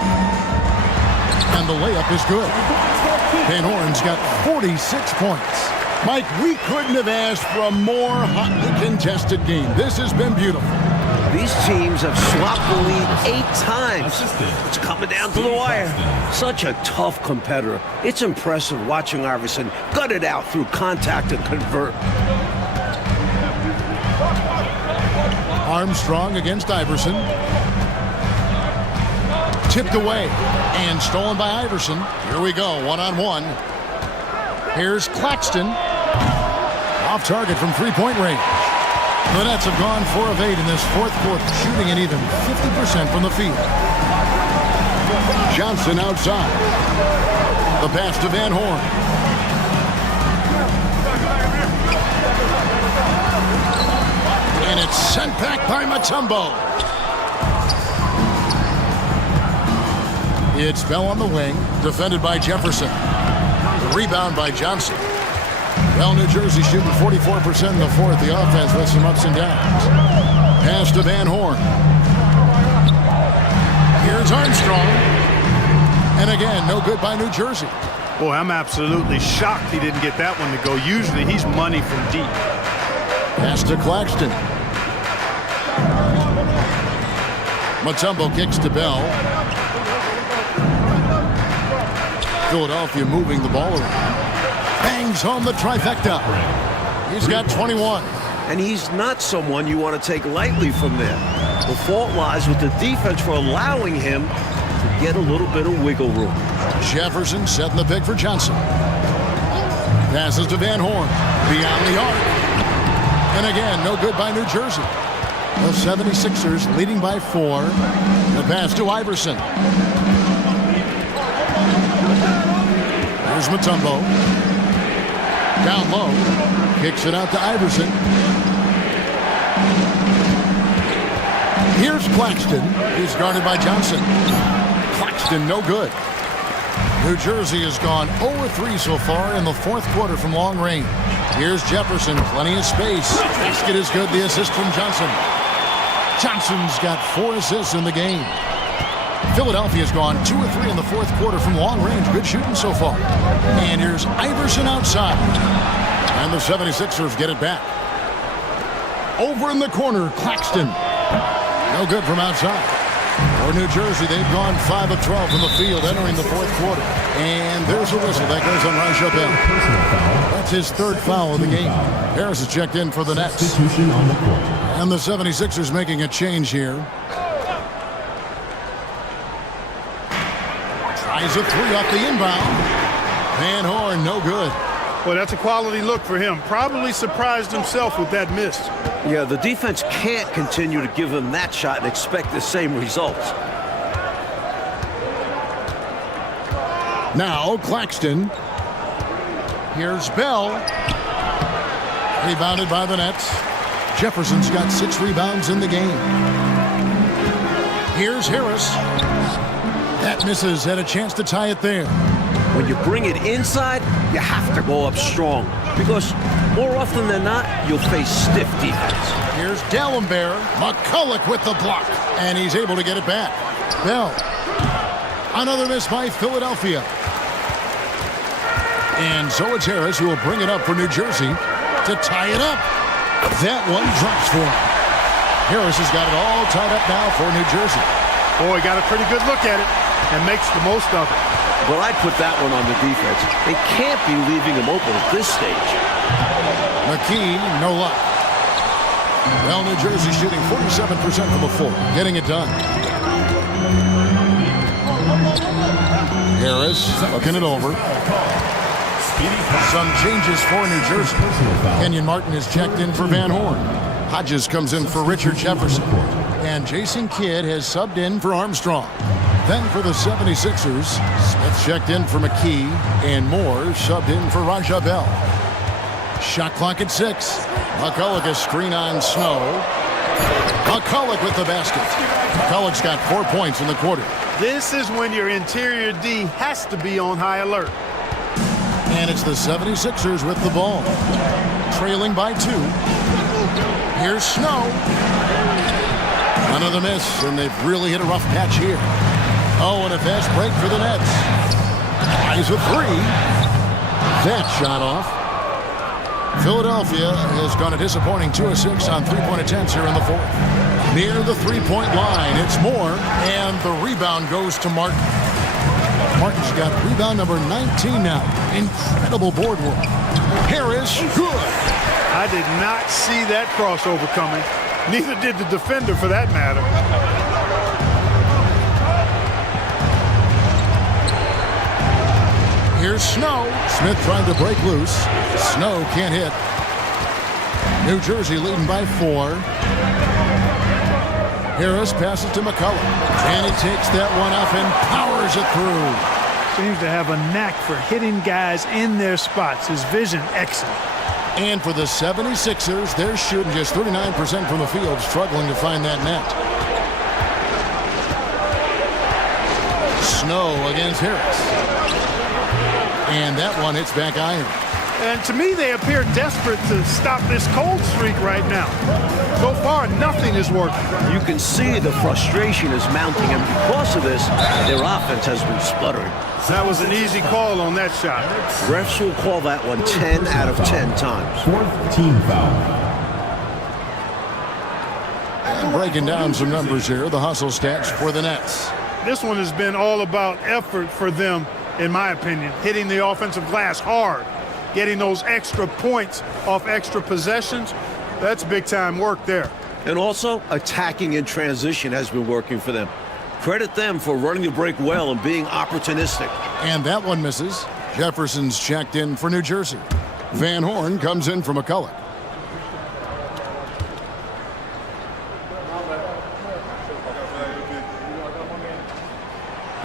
And the layup is good. Van Horn's got 46 points. Mike, we couldn't have asked for a more hotly contested game. This has been beautiful. These teams have swapped the lead 8 times. It's coming down to the wire. Such a tough competitor. It's impressive watching Iverson gut it out through contact and convert. Armstrong against Iverson. Tipped away and stolen by Iverson. Here we go, one-on-one. Here's Claxton. Off target from three-point range. The Nets have gone 4 of 8 in this fourth quarter, shooting an even 50% from the field. Johnson outside. The pass to Van Horn. And it's sent back by Mutombo. It's Bell on the wing, defended by Jefferson. The rebound by Johnson. Well, New Jersey shooting 44% in the fourth. The offense with some ups and downs. Pass to Van Horn. Here's Armstrong. And again, no good by New Jersey. Boy, I'm absolutely shocked he didn't get that one to go. Usually he's money from deep. Pass to Claxton. Mutombo kicks to Bell. Philadelphia moving the ball around. Bangs home the trifecta. He's got 21. And he's not someone you want to take lightly from there. The fault lies with the defense for allowing him to get a little bit of wiggle room. Jefferson setting the pick for Johnson. Passes to Van Horn. Beyond the arc. And again, no good by New Jersey. The 76ers leading by 4. The pass to Iverson. Here's Mutombo. Down low. Kicks it out to Iverson. Here's Claxton. He's guarded by Johnson. Claxton, no good. New Jersey has gone 0-3 so far in the fourth quarter from long range. Here's Jefferson, plenty of space. Basket is good, the assist from Johnson. Johnson's got 4 assists in the game. Philadelphia has gone 2-3 in the fourth quarter from long range. Good shooting so far. And here's Iverson outside. And the 76ers get it back. Over in the corner, Claxton. No good from outside. For New Jersey, they've gone 5 of 12 from the field entering the fourth quarter. And there's a whistle that goes on Raja Bell. That's his 3rd foul of the game. Harris is checked in for the Nets. And the 76ers making a change here. Tries a 3 off the inbound. Van Horn, no good. Well, that's a quality look for him. Probably surprised himself with that miss. Yeah, the defense can't continue to give him that shot and expect the same results. Now Claxton. Here's Bell. Rebounded by the Nets. Jefferson's got 6 rebounds in the game. Here's Harris. That misses. Had a chance to tie it there. When you bring it inside, you have to go up strong. Because more often than not, you'll face stiff defense. Here's Dallenberg. McCulloch with the block. And he's able to get it back. Bell. Another miss by Philadelphia. And so it's Harris who will bring it up for New Jersey to tie it up. That one drops for him. Harris has got it all tied up now for New Jersey. Boy, got a pretty good look at it and makes the most of it. Well, I'd put that one on the defense. They can't be leaving him open at this stage. McKee, no luck. Well, New Jersey shooting 47% from the floor, getting it done. Harris looking it over. Some changes for New Jersey. Kenyon Martin is checked in for Van Horn. Hodges comes in for Richard Jefferson. And Jason Kidd has subbed in for Armstrong. Then for the 76ers, Smith checked in for McKee, and Moore subbed in for Raja Bell. Shot clock at 6. McCulloch a screen on Snow. McCulloch with the basket. McCulloch's got 4 points in the quarter. This is when your interior D has to be on high alert. And it's the 76ers with the ball. Trailing by 2. Here's Snow. Another miss, and they've really hit a rough patch here. Oh, and a fast break for the Nets. Eyes a 3. That shot off. Philadelphia has gone a disappointing 2 of 6 on 3-point attempts here in the fourth. Near the 3-point line, it's Moore, and the rebound goes to Martin. Martin's got rebound number 19 now. Incredible board work. Harris, good. I did not see that crossover coming. Neither did the defender, for that matter. Here's Snow. Smith trying to break loose. Snow can't hit. New Jersey leading by 4. Harris passes to McCulloch. And he takes that one up and powers it through. Seems to have a knack for hitting guys in their spots. His vision excellent. And for the 76ers, they're shooting just 39% from the field, struggling to find that net. Snow against Harris. And that one hits back iron. And to me, they appear desperate to stop this cold streak right now. So far, nothing is working. You can see the frustration is mounting, and because of this, their offense has been sputtering. That was an easy call on that shot. Refs will call that one 10 out of 10 times. 4th team foul. And breaking down some numbers here, the hustle stats for the Nets. This one has been all about effort for them, in my opinion. Hitting the offensive glass hard. Getting those extra points off extra possessions. That's big-time work there. And also, attacking in transition has been working for them. Credit them for running the break well and being opportunistic. And that one misses. Jefferson's checked in for New Jersey. Van Horn comes in for McCulloch.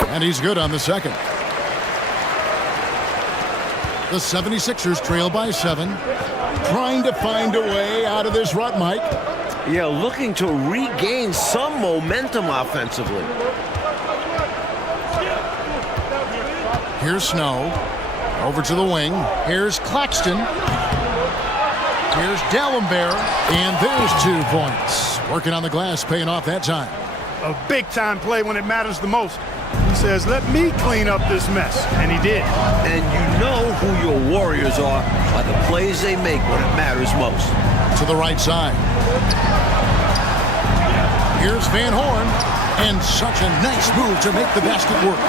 And he's good on the second. The 76ers trail by 7. Trying to find a way out of this rut, Mike. Yeah, looking to regain some momentum offensively. Here's Snow. Over to the wing. Here's Claxton. Here's D'Alembert. And there's 2 points. Working on the glass, paying off that time. A big-time play when it matters the most. He says, let me clean up this mess. And he did. And you know who your Warriors are by the plays they make when it matters most. To the right side. Here's Van Horn. And such a nice move to make the basket work.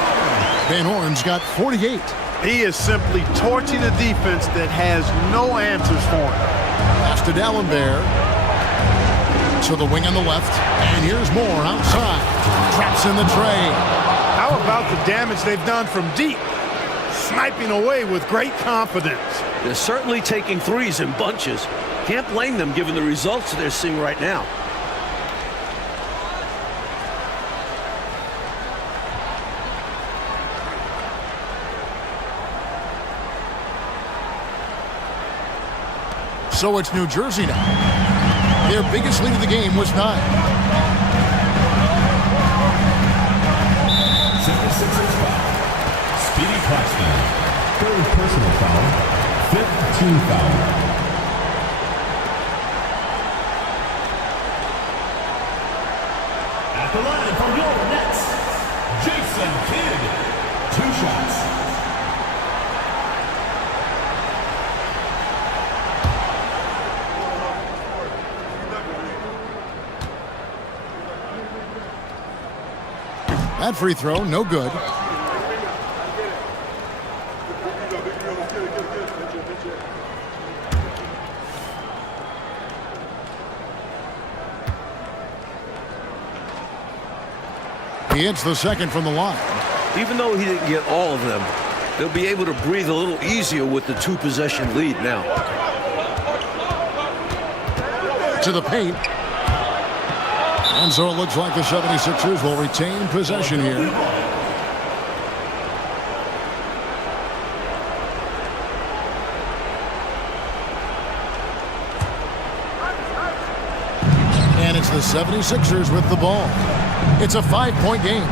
Van Horn's got 48. He is simply torching a defense that has no answers for him. Pass to D'Alembert. To the wing on the left. And here's Moore outside. Traps in the tray. How about the damage they've done from deep? Sniping away with great confidence. They're certainly taking threes in bunches. Can't blame them given the results they're seeing right now. So it's New Jersey now. Their biggest lead of the game was 9. 76ers foul. Speedy Claxton. 3rd personal foul. 5th team foul. At the line for your Nets, Jason Kidd. 2 shots. That free throw, no good. He hits the second from the line. Even though he didn't get all of them, they'll be able to breathe a little easier with the 2-possession lead now. To the paint. And so it looks like the 76ers will retain possession here. And it's the 76ers with the ball. It's a 5-point game.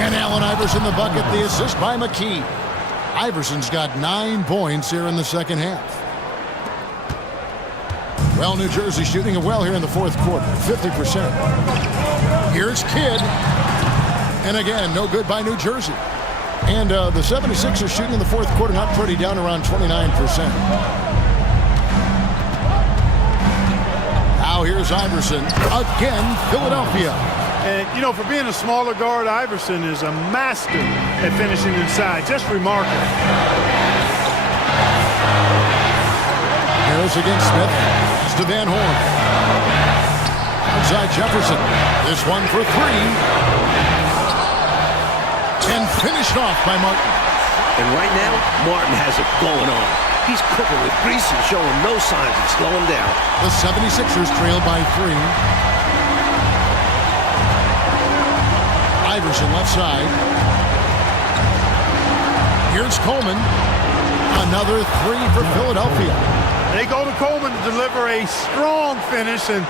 And Allen Iverson the bucket, the assist by McKee. Iverson's got 9 points here in the second half. Well, New Jersey shooting it well here in the 4th quarter, 50%. Here's Kidd. And again, no good by New Jersey. And the 76ers shooting in the 4th quarter, not pretty, down around 29%. Now here's Iverson. Again, Philadelphia. And, you know, for being a smaller guard, Iverson is a master at finishing inside. Just remarkable. Harris against Smith. To Van Horn. Outside Jefferson. This one for 3. And finished off by Martin. And right now, Martin has it going on. He's cooking with grease and showing no signs of slowing down. The 76ers trail by 3. Iverson left side. Here's Coleman. Another 3 for Philadelphia. They go to Coleman to deliver a strong finish, and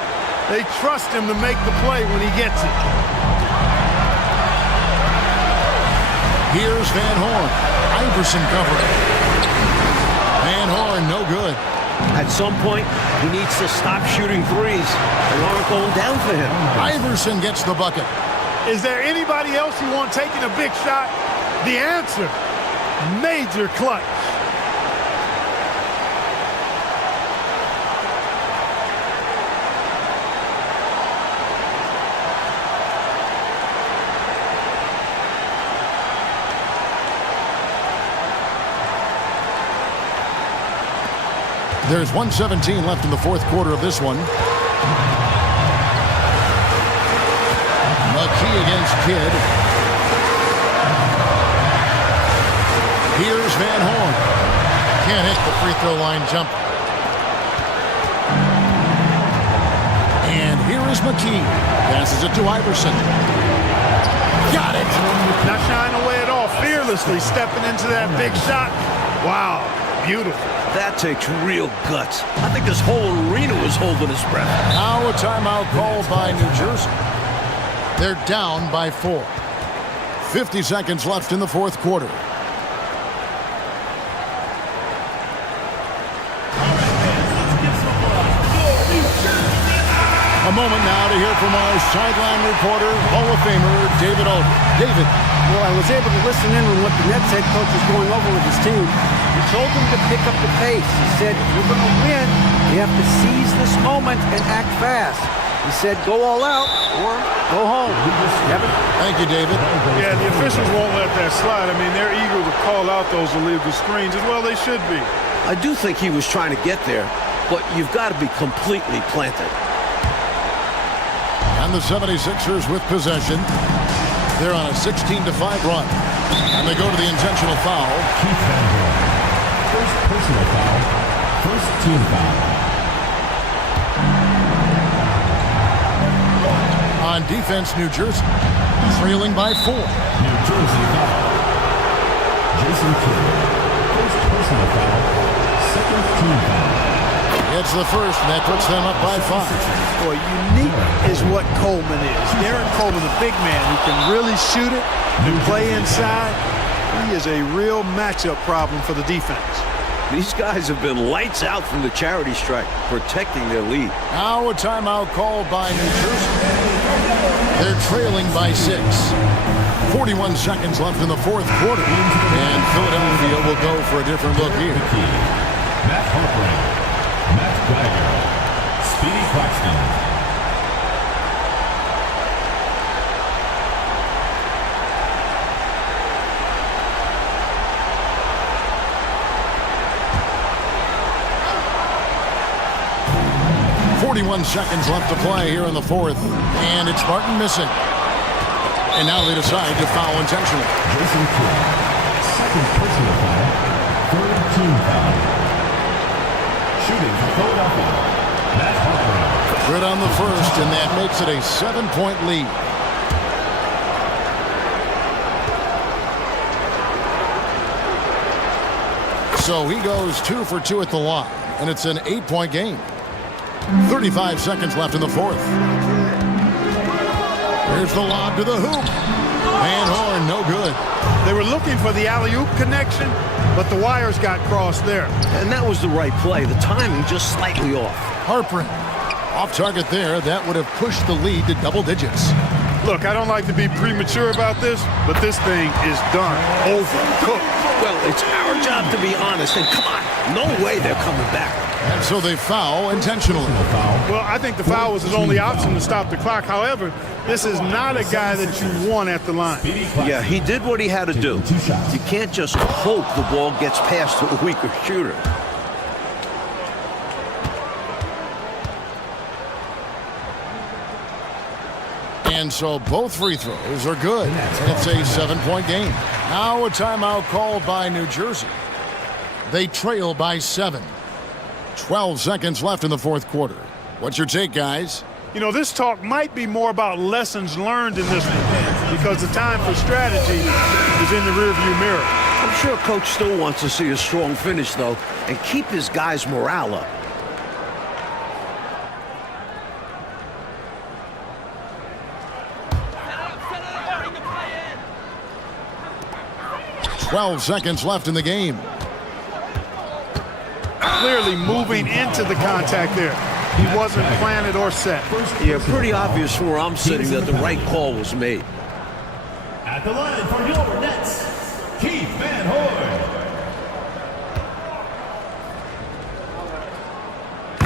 they trust him to make the play when he gets it. Here's Van Horn. Iverson covering. Van Horn, no good. At some point, he needs to stop shooting threes. They aren't going down for him. Iverson gets the bucket. Is there anybody else you want taking a big shot? The answer, major clutch. There's 1:17 left in the 4th quarter of this one. McKee against Kidd. Here's Van Horn. Can't hit the free throw line jump. And here is McKee. Passes it to Iverson. Got it. Not shying away at all. Fearlessly stepping into that big shot. Wow, beautiful. That takes real guts. I think this whole arena was holding his breath. Now a timeout called by New Jersey. They're down by 4. 50 seconds left in the fourth quarter. A moment now to hear from our sideline reporter, Hall of Famer David Aldridge. David. Well, I was able to listen in on what the Nets head coach was going over with his team. He told them to pick up the pace. He said, if we're going to win, we have to seize this moment and act fast. He said, go all out or go home. Kevin? Thank you, David. Yeah, the officials won't let that slide. I mean, they're eager to call out those illegal screens as well. They should be. I do think he was trying to get there, but you've got to be completely planted. And the 76ers with possession. They're on a 16-5 run. And they go to the intentional foul. Keith Van Horn. First personal foul. First team foul. On defense, New Jersey trailing by 4. New Jersey foul. Jason Kidd. First personal foul. Second team foul. It's the first, and that puts them up by 5. Boy, unique is what Coleman is. Darren Coleman, the big man who can really shoot it and play inside. He is a real matchup problem for the defense. These guys have been lights out from the charity strike, protecting their lead. Now a timeout called by New Jersey. They're trailing by 6. 41 seconds left in the fourth quarter. And Philadelphia will go for a different look here. Matt Harper. Matt Geiger. Speedy Claxton. Seconds left to play here in the fourth, and it's Martin missing. And now they decide to foul intentionally. Jason Kidd, second personal foul, third team foul. Shooting for Philadelphia, Matt Harper. Good on the first, and that makes it a 7-point lead. So he goes 2 for 2 at the line, and it's an 8-point game. 35 seconds left in the fourth. Here's the lob to the hoop. Van Horn, no good. They were looking for the alley-oop connection, but the wires got crossed there. And that was the right play. The timing just slightly off. Harper off target there. That would have pushed the lead to double digits. Look, I don't like to be premature about this, but this thing is done. Over. Cooked. Well, it's our job to be honest, and come on, no way they're coming back. And so they foul intentionally. Well, I think the foul was his only option to stop the clock. However, this is not a guy that you want at the line. Yeah, he did what he had to do. You can't just hope the ball gets past to a weaker shooter. And so both free throws are good. And it's a 7-point game. Now a timeout called by New Jersey. They trail by 7. 12 seconds left in the fourth quarter. What's your take, guys? You know, this talk might be more about lessons learned in this one because the time for strategy is in the rearview mirror. I'm sure Coach still wants to see a strong finish, though, and keep his guys' morale up. "12 seconds left in the game." Clearly moving into the contact there. He wasn't planted or set. Yeah, pretty obvious from where I'm sitting that the right call was made. At the line for your Nets, Keith Van Horn.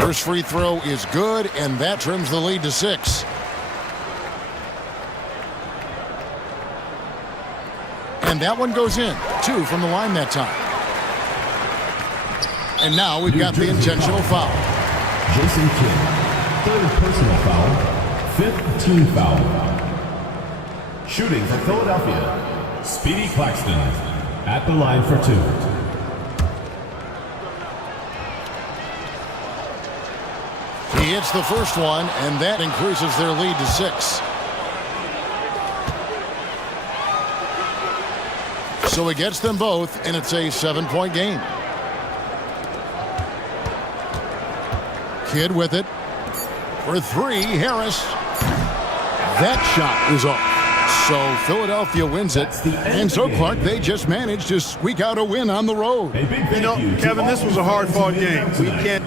First free throw is good, and that trims the lead to 6. And that one goes in. 2 from the line that time. And now we've got the intentional foul. Jason Kidd, third personal foul, fifth team foul. Shooting for Philadelphia, Speedy Claxton at the line for 2. He hits the first one, and that increases their lead to 6. So he gets them both, and it's a 7-point game. Kidd with it. For three, Harris. That shot is off. So Philadelphia wins it. And so, Clark, they just managed to squeak out a win on the road. You know, Kevin, this was a hard-fought game. We can't.